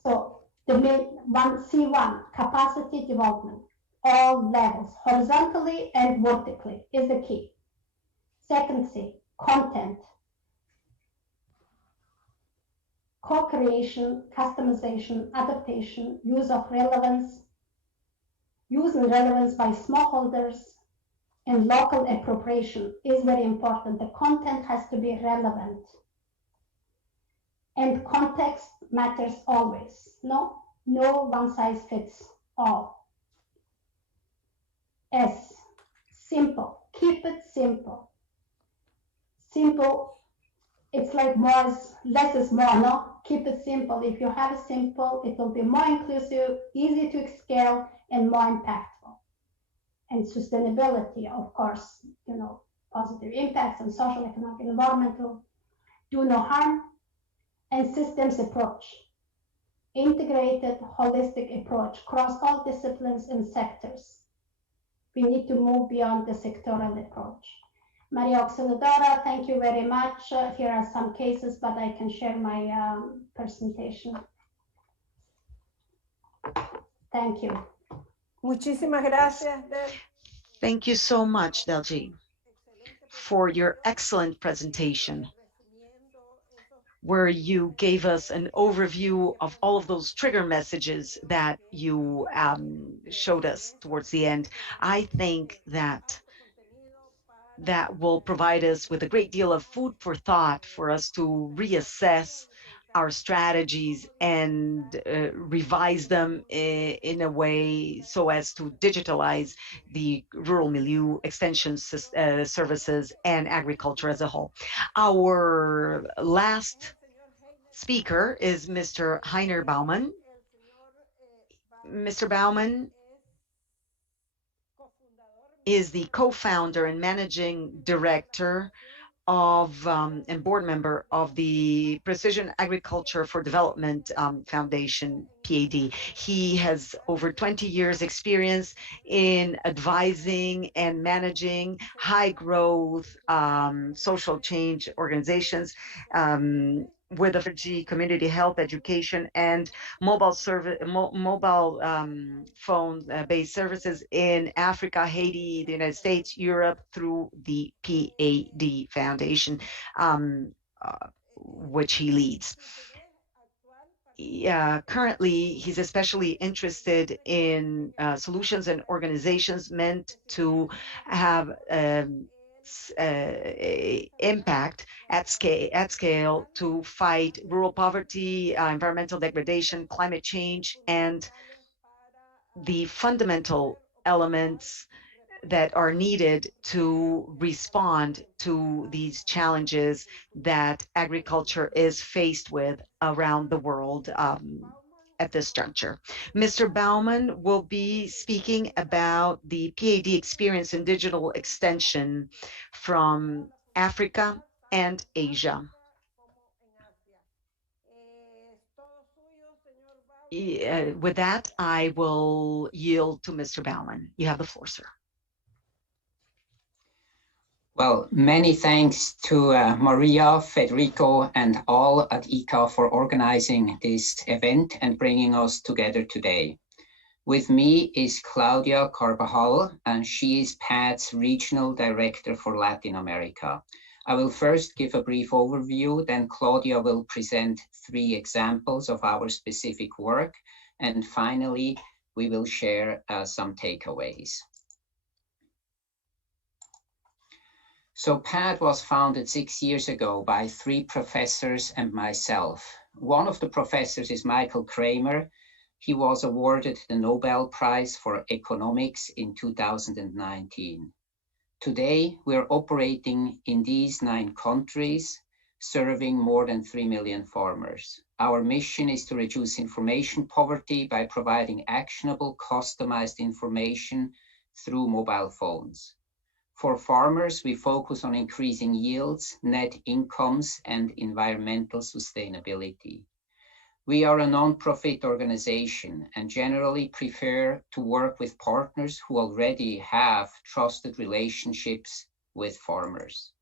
So the main C1, capacity development, all levels, horizontally and vertically, is the key. Second C, content, co-creation, customization, adaptation, use and relevance by smallholders, and local appropriation is very important. The content has to be relevant. And context matters always. No one size fits all. S, simple. Keep it simple. Simple, it's like less is more, no? Keep it simple. If you have it simple, it will be more inclusive, easy to scale, and more impactful. And sustainability, of course, positive impacts on social, economic, and environmental, do no harm, and systems approach. Integrated, holistic approach across all disciplines and sectors. We need to move beyond the sectoral approach. Maria Auxiliadora, thank you very much. Here are some cases, but I can share my presentation. Thank you. Muchísimas gracias, Del. Thank you so much, Delji, for your excellent presentation, where you gave us an overview of all of those trigger messages that you showed us towards the end. I think that will provide us with a great deal of food for thought for us to reassess our strategies and revise them in a way so as to digitalize the rural milieu, extension services, and agriculture as a whole. Our last speaker is Mr. Heiner Baumann. Mr. Baumann is the co-founder and managing director of and board member of the Precision Agriculture for Development Foundation, PAD. He has over 20 years experience in advising and managing high growth social change organizations with energy, community health, education, and mobile phone based services in Africa, Haiti, the United States, Europe, through the PAD Foundation, which he leads. Currently, he's especially interested in solutions and organizations meant to have impact at scale to fight rural poverty, environmental degradation, climate change, and the fundamental elements that are needed to respond to these challenges that agriculture is faced with around the world at this juncture. Mr. Baumann will be speaking about the PAD experience in digital extension from Africa and Asia. With that, I will yield to Mr. Baumann. You have the floor, sir. Well, many thanks to Maria, Federico, and all at IICA for organizing this event and bringing us together today. With me is Claudia Carvajal, and she is PAD's Regional Director for Latin America. I will first give a brief overview, then Claudia will present 3 examples of our specific work, and finally, we will share some takeaways. So PAD was founded 6 years ago by 3 professors and myself. One of the professors is Michael Kramer. He was awarded the Nobel Prize for Economics in 2019. Today, we're operating in these 9 countries, serving more than 3 million farmers. Our mission is to reduce information poverty by providing actionable, customized information through mobile phones. For farmers, we focus on increasing yields, net incomes, and environmental sustainability. We are a non-profit organization and generally prefer to work with partners who already have trusted relationships with farmers.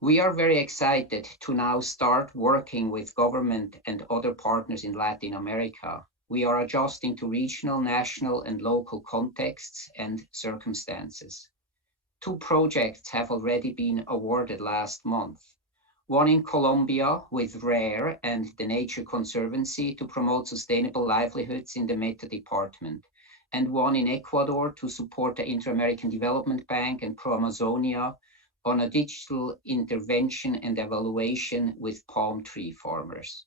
We are very excited to now start working with government and other partners in Latin America. We are adjusting to regional, national, and local contexts and circumstances. 2 projects have already been awarded last month. One in Colombia with RARE and the Nature Conservancy to promote sustainable livelihoods in the Meta department, and one in Ecuador to support the Inter-American Development Bank and Pro-Amazonia on a digital intervention and evaluation with palm tree farmers.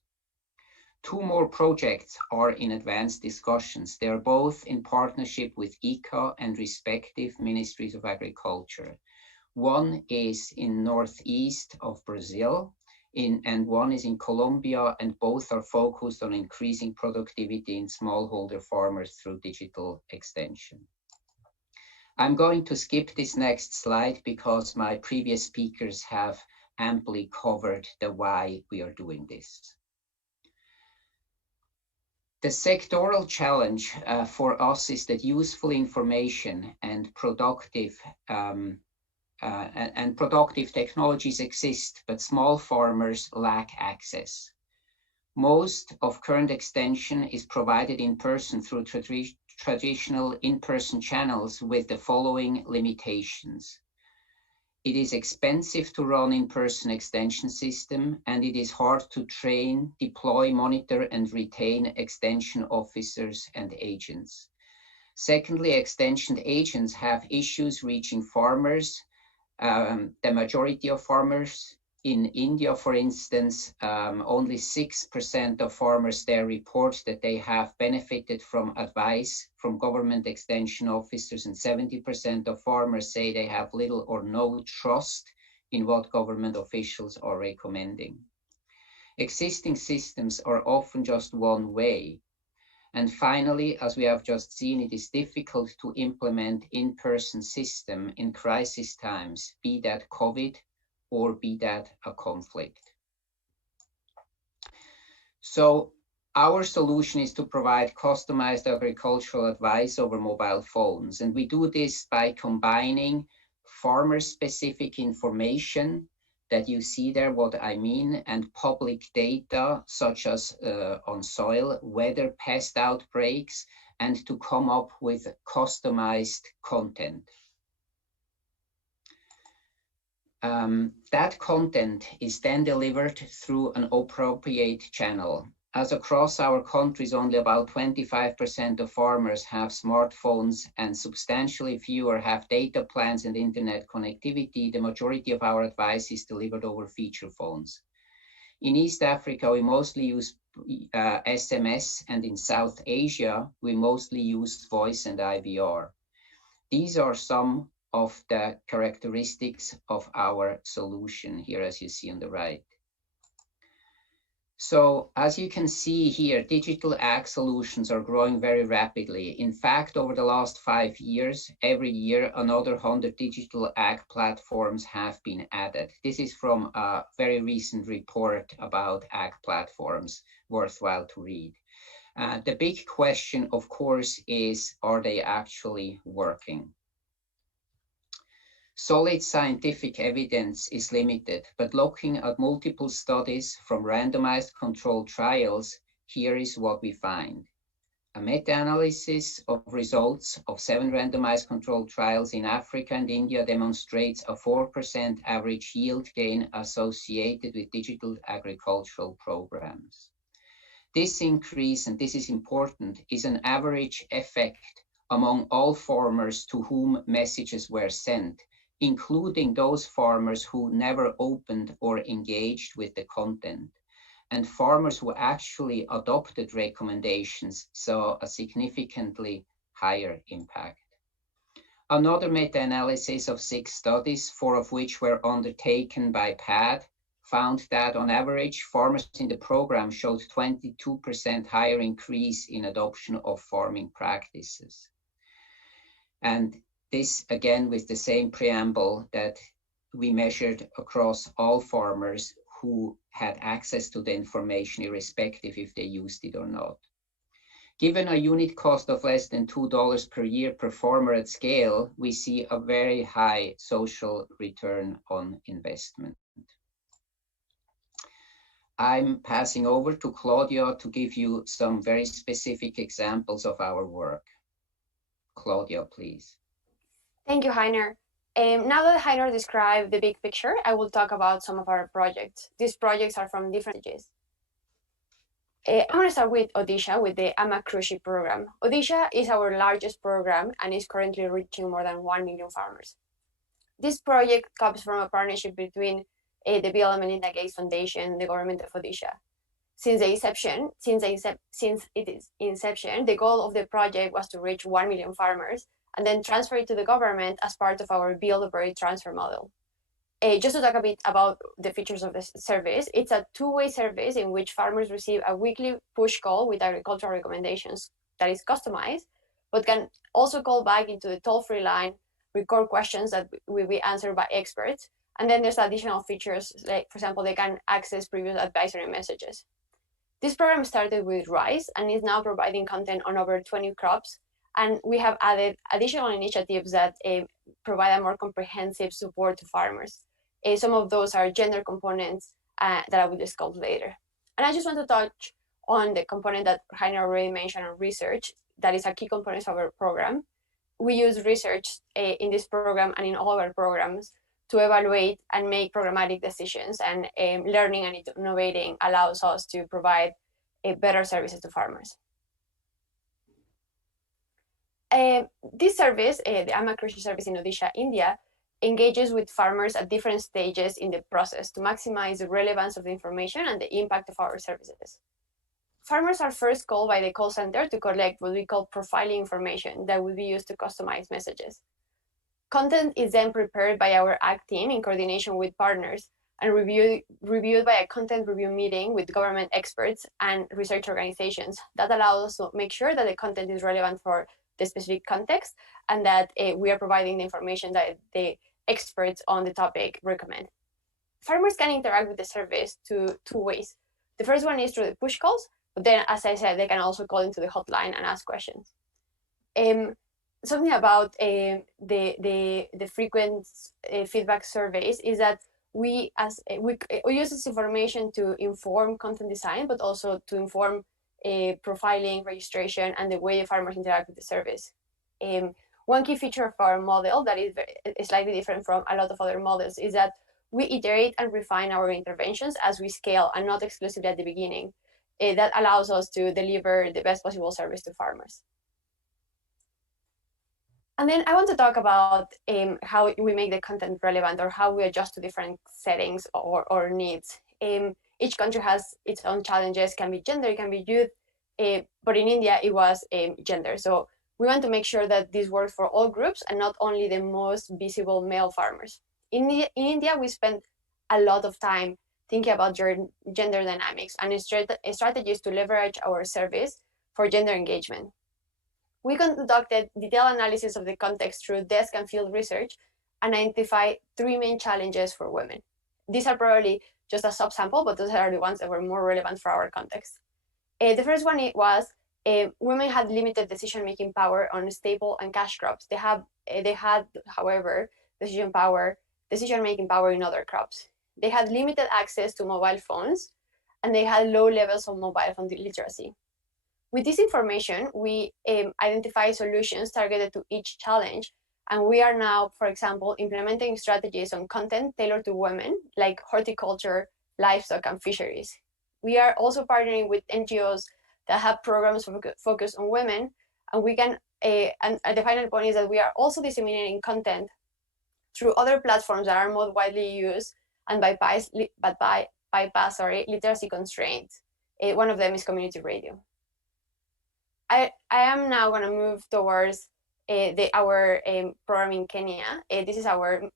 2 more projects are in advanced discussions. They are both in partnership with IICA and respective ministries of agriculture. One is in northeast of Brazil, and one is in Colombia, and both are focused on increasing productivity in smallholder farmers through digital extension. I'm going to skip this next slide because my previous speakers have amply covered the why we are doing this. The sectoral challenge for us is that useful information and productive technologies exist, but small farmers lack access. Most of current extension is provided in person through traditional in-person channels with the following limitations. It is expensive to run in-person extension system, and it is hard to train, deploy, monitor, and retain extension officers and agents. Secondly, extension agents have issues reaching farmers. The majority of farmers in India, for instance, only 6% of farmers there report that they have benefited from advice from government extension officers, and 70% of farmers say they have little or no trust in what government officials are recommending. Existing systems are often just one way. And finally, as we have just seen, it is difficult to implement in-person system in crisis times, be that COVID or be that a conflict. So our solution is to provide customized agricultural advice over mobile phones. And we do this by combining farmer-specific information that you see there, what I mean, and public data such as on soil, weather, pest outbreaks, and to come up with customized content. That content is then delivered through an appropriate channel. As across our countries, only about 25% of farmers have smartphones and substantially fewer have data plans and internet connectivity, the majority of our advice is delivered over feature phones. In East Africa, we mostly use SMS, and in South Asia, we mostly use voice and IVR. These are some of the characteristics of our solution here, as you see on the right. So as you can see here, digital ag solutions are growing very rapidly. In fact, over the last 5 years, every year, another 100 digital ag platforms have been added. This is from a very recent report about ag platforms, worthwhile to read. The big question, of course, is, are they actually working? Solid scientific evidence is limited, but looking at multiple studies from randomized controlled trials, here is what we find. A meta-analysis of results of 7 randomized controlled trials in Africa and India demonstrates a 4% average yield gain associated with digital agricultural programs. This increase, and this is important, is an average effect among all farmers to whom messages were sent, including those farmers who never opened or engaged with the content. And farmers who actually adopted recommendations saw a significantly higher impact. Another meta-analysis of 6 studies, 4 of which were undertaken by PAD, found that on average, farmers in the program showed 22% higher increase in adoption of farming practices. And this, again, with the same preamble that we measured across all farmers who had access to the information, irrespective if they used it or not. Given a unit cost of less than $2 per year per farmer at scale, we see a very high social return on investment. I'm passing over to Claudia to give you some very specific examples of our work. Claudia, please. Thank you, Heiner. Now that Heiner described the big picture, I will talk about some of our projects. These projects are from different stages. I'm going to start with Odisha, with the Ama Krushi program. Odisha is our largest program and is currently reaching more than 1 million farmers. This project comes from a partnership between the Bill and Melinda Gates Foundation and the government of Odisha. Since its inception, the goal of the project was to reach 1 million farmers and then transfer it to the government as part of our Build, Operate, Transfer model. Just to talk a bit about the features of this service, it's a two-way service in which farmers receive a weekly push call with agricultural recommendations that is customized, but can also call back into the toll-free line, record questions that will be answered by experts, and then there's additional features, like, for example, they can access previous advisory messages. This program started with rice and is now providing content on over 20 crops, and we have added additional initiatives that provide a more comprehensive support to farmers. Some of those are gender components that I will discuss later. And I just want to touch on the component that Heiner already mentioned on research. That is a key component of our program. We use research in this program and in all our programs to evaluate and make programmatic decisions, and learning and innovating allows us to provide better services to farmers. This service, the AMA Krishi service in Odisha, India, engages with farmers at different stages in the process to maximize the relevance of the information and the impact of our services. Farmers are first called by the call center to collect what we call profiling information that will be used to customize messages. Content is then prepared by our ACT team in coordination with partners and reviewed by a content review meeting with government experts and research organizations. That allows us to make sure that the content is relevant for the specific context and that we are providing the information that the experts on the topic recommend. Farmers can interact with the service two ways. The first one is through the push calls, but then, as I said, they can also call into the hotline and ask questions. Something about the frequent feedback surveys is that we use this information to inform content design, but also to inform profiling, registration, and the way the farmers interact with the service. One key feature of our model that is slightly different from a lot of other models is that we iterate and refine our interventions as we scale and not exclusively at the beginning. That allows us to deliver the best possible service to farmers. And then I want to talk about how we make the content relevant or how we adjust to different settings or needs. Each country has its own challenges, can be gender, it can be youth, but in India it was gender. So we want to make sure that this works for all groups and not only the most visible male farmers. In India, we spent a lot of time thinking about gender dynamics and strategies to leverage our service for gender engagement. We conducted detailed analysis of the context through desk and field research and identified 3 main challenges for women. These are probably just a subsample, but those are the ones that were more relevant for our context. The first one was women had limited decision-making power on staple and cash crops. They had, however, decision-making power in other crops. They had limited access to mobile phones, and they had low levels of mobile phone literacy. With this information, we identify solutions targeted to each challenge, and we are now, for example, implementing strategies on content tailored to women, like horticulture, livestock, and fisheries. We are also partnering with NGOs that have programs focused on women, and we can. And the final point is that we are also disseminating content through other platforms that are more widely used and bypass literacy constraints. One of them is community radio. I am now going to move towards our program in Kenya. This is our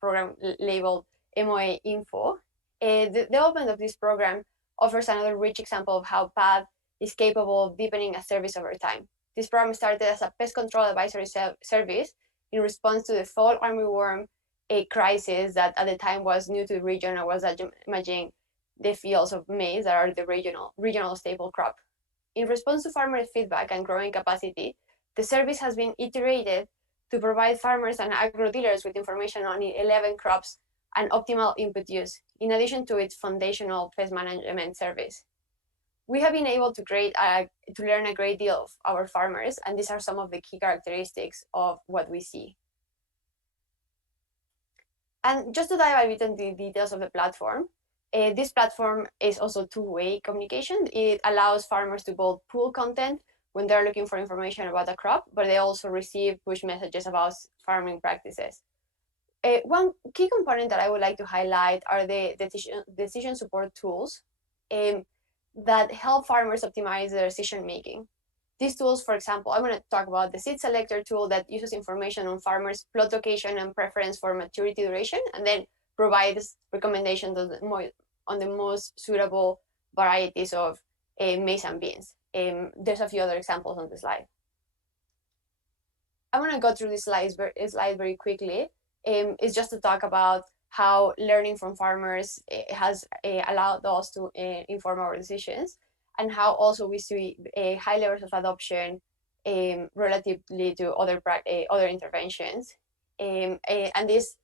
program labeled MOA Info. The development of this program offers another rich example of how PAD is capable of deepening a service over time. This program started as a pest control advisory service in response to the fall armyworm crisis that at the time was new to the region and was damaging the fields of maize that are the regional staple crop. In response to farmer feedback and growing capacity, the service has been iterated to provide farmers and agro dealers with information on 11 crops and optimal input use, in addition to its foundational pest management service. We have been able to learn a great deal of our farmers, and these are some of the key characteristics of what we see. And just to dive a bit into the details of the platform, this platform is also two-way communication. It allows farmers to both pull content when they're looking for information about a crop, but they also receive push messages about farming practices. One key component that I would like to highlight are the decision support tools that help farmers optimize their decision making. These tools, for example, I'm going to talk about the seed selector tool that uses information on farmers' plot location and preference for maturity duration, and then provides recommendations on the most suitable varieties of maize and beans. There's a few other examples on the slide. I'm going to go through this slide very quickly. It's just to talk about how learning from farmers has allowed us to inform our decisions, and how also we see high levels of adoption relatively to other interventions. And these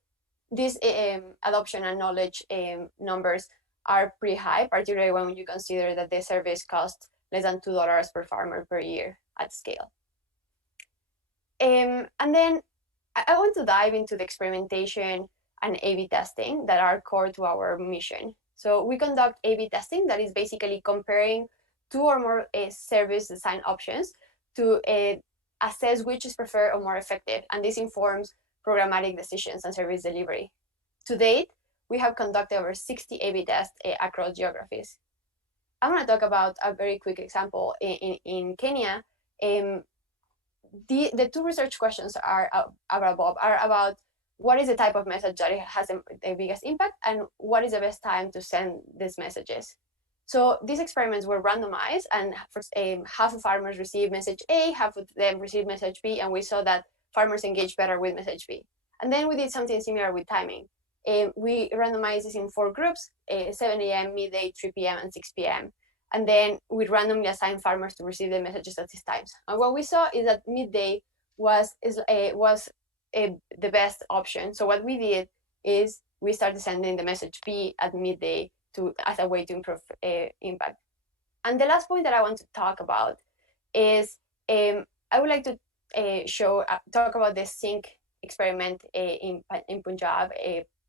adoption and knowledge numbers are pretty high, particularly when you consider that the service costs less than $2 per farmer per year at scale. And then I want to dive into the experimentation and A/B testing that are core to our mission. So we conduct A/B testing that is basically comparing two or more service design options to assess which is preferred or more effective, and this informs programmatic decisions and service delivery. To date, we have conducted over 60 A/B tests across geographies. I want to talk about a very quick example. In Kenya, the two research questions are about what is the type of message that has the biggest impact and what is the best time to send these messages. So these experiments were randomized, and half of farmers received message A, half of them received message B, and we saw that farmers engaged better with message B. And then we did something similar with timing. We randomized this in 4 groups, 7 a.m., midday, 3 p.m., and 6 p.m. And then we randomly assigned farmers to receive the messages at these times. And what we saw is that midday was the best option. So what we did is we started sending the message B at midday as a way to improve impact. And the last point that I want to talk about is I would like to talk about the zinc experiment in Punjab,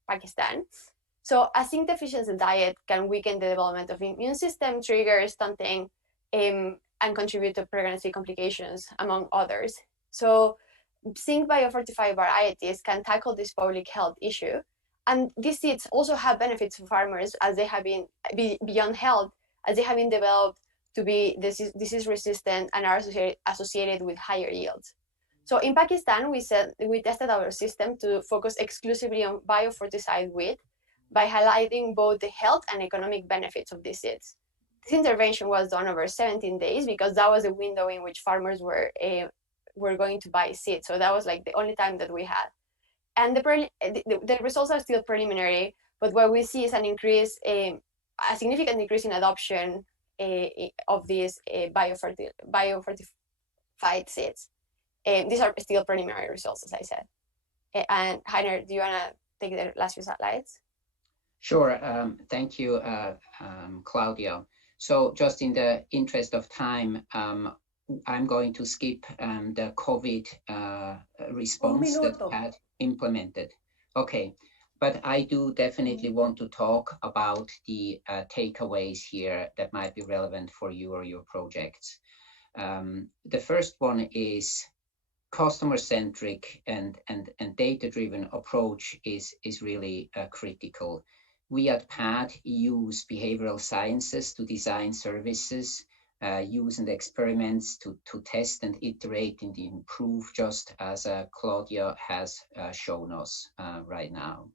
Pakistan. So a zinc deficiency diet can weaken the development of immune system, trigger stunting, and contribute to pregnancy complications, among others. So zinc biofortified varieties can tackle this public health issue. And these seeds also have benefits for farmers as they have been beyond health, as they have been developed to be disease resistant and are associated with higher yields. So in Pakistan, we tested our system to focus exclusively on biofortified wheat by highlighting both the health and economic benefits of these seeds. This intervention was done over 17 days because that was the window in which farmers were going to buy seeds. So that was like the only time that we had. And the results are still preliminary, but what we see is an increase, a significant increase in adoption of these biofortified seeds. These are still preliminary results, as I said. And Heiner, do you want to take the last few slides? Sure. Thank you, Claudia. So just in the interest of time, I'm going to skip the COVID response that had implemented. Okay, but I do definitely want to talk about the takeaways here that might be relevant for you or your projects. The first one is customer-centric and data-driven approach is really critical. We at PAD use behavioral sciences to design services, use and experiments to test and iterate and improve, just as Claudia has shown us right now.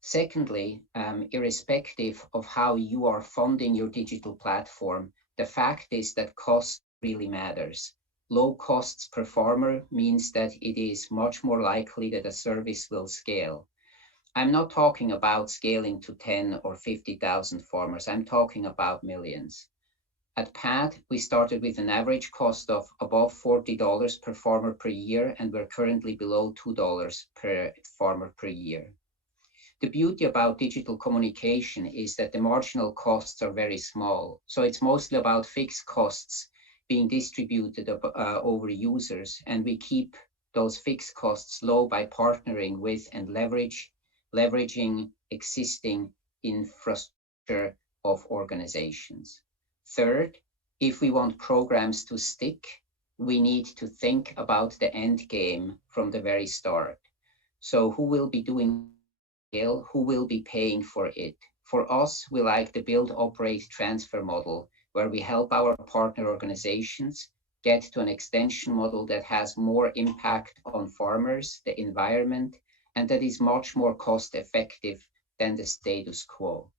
Secondly, irrespective of how you are funding your digital platform, the fact is that cost really matters. Low costs per farmer means that it is much more likely that a service will scale. I'm not talking about scaling to 10 or 50,000 farmers. I'm talking about millions. At PAD, we started with an average cost of above $40 per farmer per year, and we're currently below $2 per farmer per year. The beauty about digital communication is that the marginal costs are very small. So it's mostly about fixed costs being distributed over users, and we keep those fixed costs low by partnering with and leveraging existing infrastructure of organizations. Third, if we want programs to stick, we need to think about the end game from the very start. So who will be doing it? Who will be paying for it? For us, we like the build, operate, transfer model, where we help our partner organizations get to an extension model that has more impact on farmers, the environment, and that is much more cost effective than the status quo.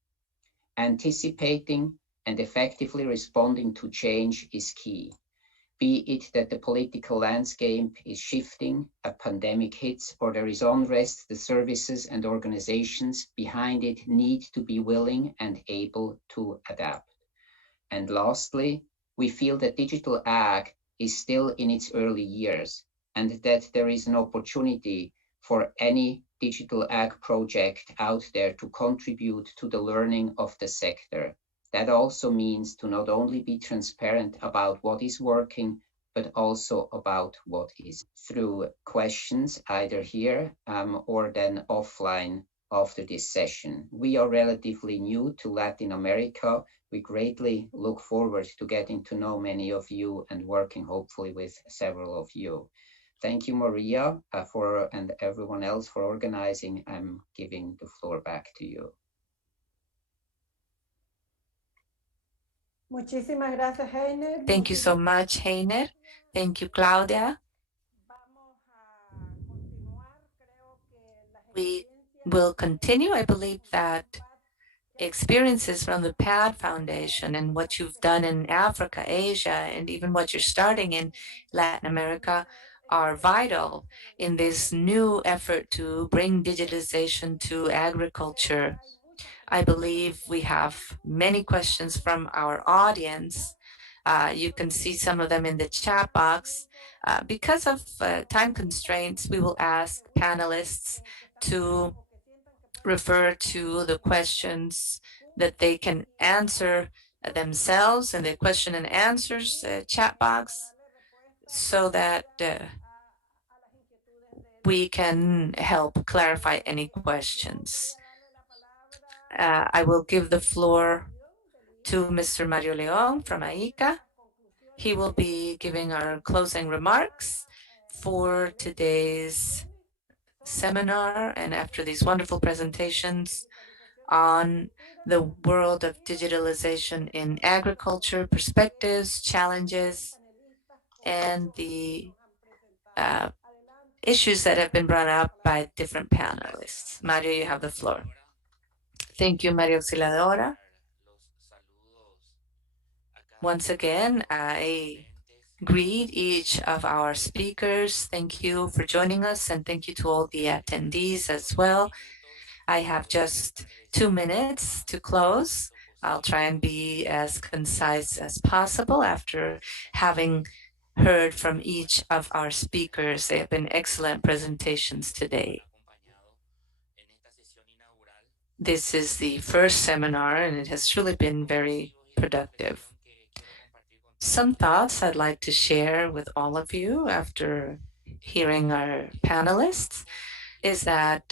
Anticipating and effectively responding to change is key. Be it that the political landscape is shifting, a pandemic hits, or there is unrest, the services and organizations behind it need to be willing and able to adapt. And lastly, we feel that digital ag is still in its early years, and that there is an opportunity for any digital ag project out there to contribute to the learning of the sector. That also means to not only be transparent about what is working, but also about what is through questions either here or then offline after this session. We are relatively new to Latin America. We greatly look forward to getting to know many of you and working hopefully with several of you. Thank you, Maria, and everyone else for organizing. I'm giving the floor back to you. Muchísimas gracias, Heiner. Thank you so much, Heiner. Thank you, Claudia. We will continue. I believe that experiences from the PAD Foundation and what you've done in Africa, Asia, and even what you're starting in Latin America are vital in this new effort to bring digitalization to agriculture. I believe we have many questions from our audience. You can see some of them in the chat box. Because of time constraints, we will ask panelists to refer to the questions that they can answer themselves in the question and answers chat box so that we can help clarify any questions. I will give the floor to Mr. Mario León from IICA. He will be giving our closing remarks for today's seminar, and after these wonderful presentations on the world of digitalization in agriculture, perspectives, challenges, and the issues that have been brought up by different panelists. Mario, you have the floor. Thank you, Maria Auxiliadora. Once again, I greet each of our speakers. Thank you for joining us, and thank you to all the attendees as well. I have just 2 minutes to close. I'll try and be as concise as possible after having heard from each of our speakers. They have been excellent presentations today. This is the first seminar, and it has truly been very productive. Some thoughts I'd like to share with all of you after hearing our panelists is that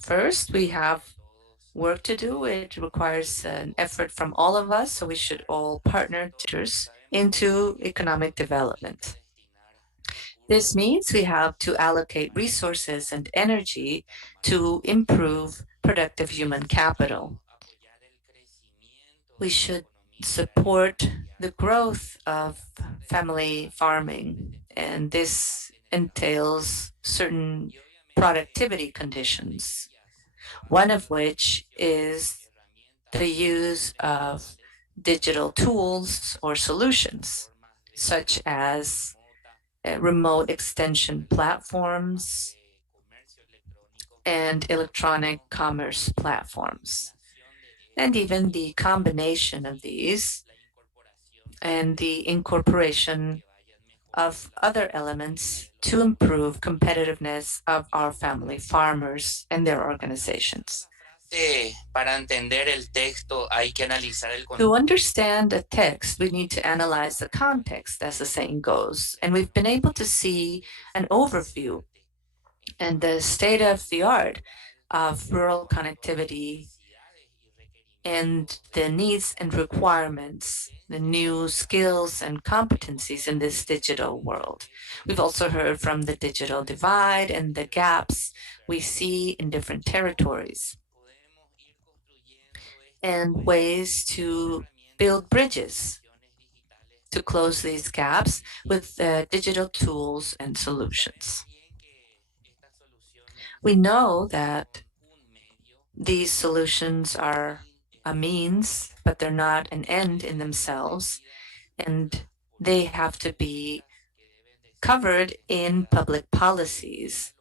first, we have work to do. It requires an effort from all of us, so we should all partner into economic development. This means we have to allocate resources and energy to improve productive human capital. We should support the growth of family farming, and this entails certain productivity conditions, one of which is the use of digital tools or solutions, such as remote extension platforms and electronic commerce platforms, and even the combination of these and the incorporation of other elements to improve competitiveness of our family farmers and their organizations. To understand a text, we need to analyze the context, as the saying goes, and we've been able to see an overview and the state of the art of rural connectivity and the needs and requirements, the new skills and competencies in this digital world. We've also heard from the digital divide and the gaps we see in different territories, and ways to build bridges to close these gaps with digital tools and solutions. We know that these solutions are a means, but they're not an end in themselves, and they have to be covered in public policies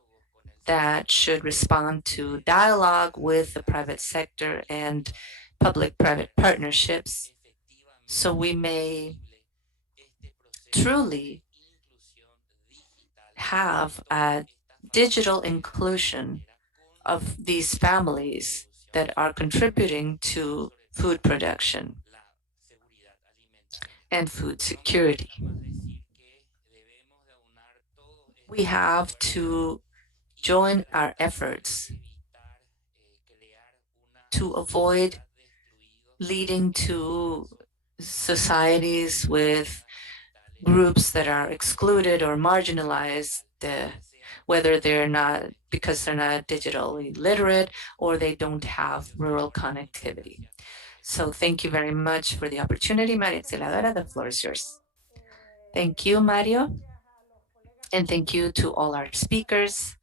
that should respond to dialogue with the private sector and public-private partnerships, so we may truly have a digital inclusion of these families that are contributing to food production and food security. We have to join our efforts to avoid leading to societies with groups that are excluded or marginalized, whether they're not because they're not digitally literate or they don't have rural connectivity. So thank you very much for the opportunity, Maria Auxiliadora. The floor is yours. Thank you, Mario. And thank you to all our speakers,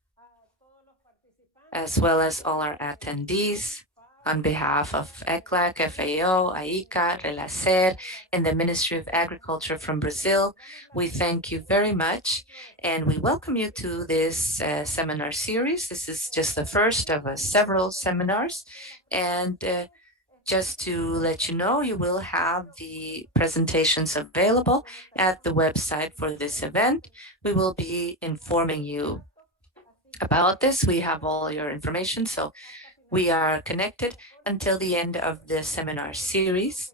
as well as all our attendees. On behalf of ECLAC, FAO, IICA, Relaser, and the Ministry of Agriculture from Brazil, we thank you very much and we welcome you to this seminar series. This is just the first of several seminars. And just to let you know, you will have the presentations available at the website for this event. We will be informing you about this. We have all your information, so we are connected until the end of the seminar series,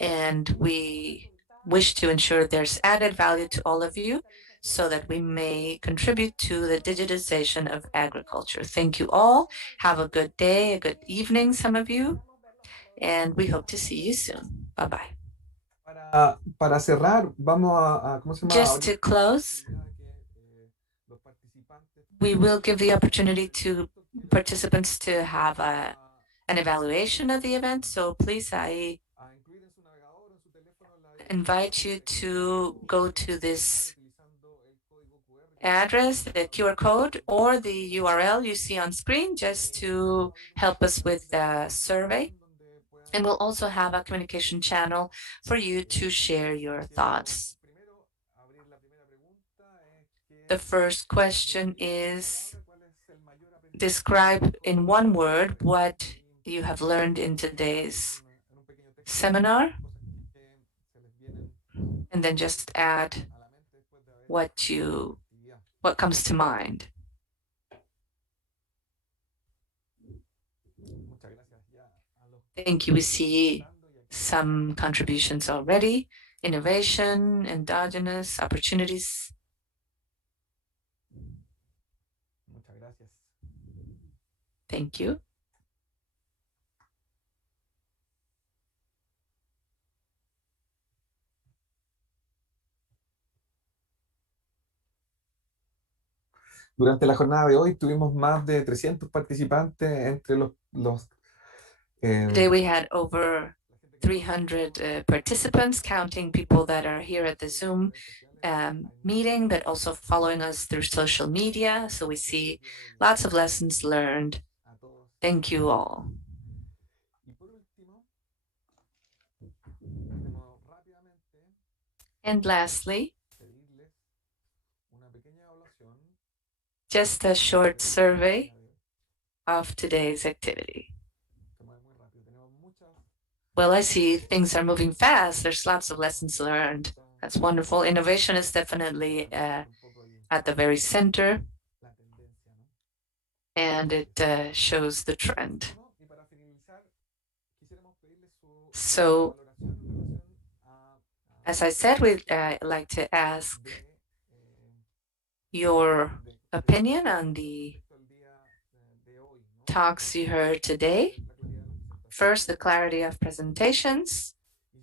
and we wish to ensure there's added value to all of you so that we may contribute to the digitization of agriculture. Thank you all. Have a good day, a good evening, some of you, and we hope to see you soon. Bye-bye. Para cerrar, vamos ¿cómo se llama? Just to close, we will give the opportunity to participants to have an evaluation of the event. So please, I invite you to go to this address, the QR code, or the URL you see on screen, just to help us with the survey. And we'll also have a communication channel for you to share your thoughts. The first question is, describe in one word what you have learned in today's seminar, and then just add what comes to mind. Thank you. We see some contributions already. Innovation, endogenous opportunities. Thank you. Durante la jornada de hoy tuvimos más de 300 participantes entre los Today we had over 300 participants, counting people that are here at the Zoom meeting, but also following us through social media. So we see lots of lessons learned. Thank you all. And lastly, just a short survey of today's activity. Well, I see things are moving fast. There's lots of lessons learned. That's wonderful. Innovation is definitely at the very center, and it shows the trend. So, as I said, we'd like to ask your opinion on the talks you heard today. First, the clarity of presentations.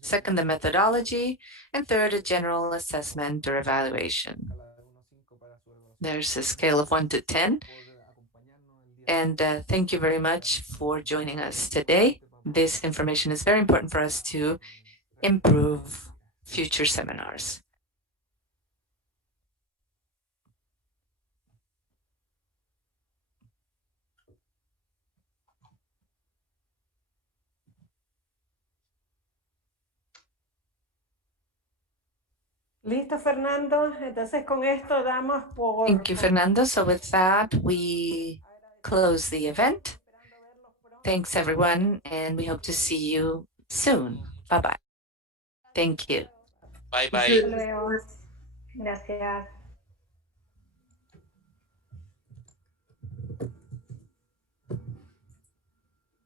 Second, the methodology. And third, a general assessment or evaluation. There's a scale of 1 to 10. And thank you very much for joining us today. This information is very important for us to improve future seminars. Listo, Fernando. Entonces, con esto damos por... Thank you, Fernando. So with that, we close the event. Thanks, everyone, and we hope to see you soon. Bye-bye. Thank you. Bye-bye. Gracias.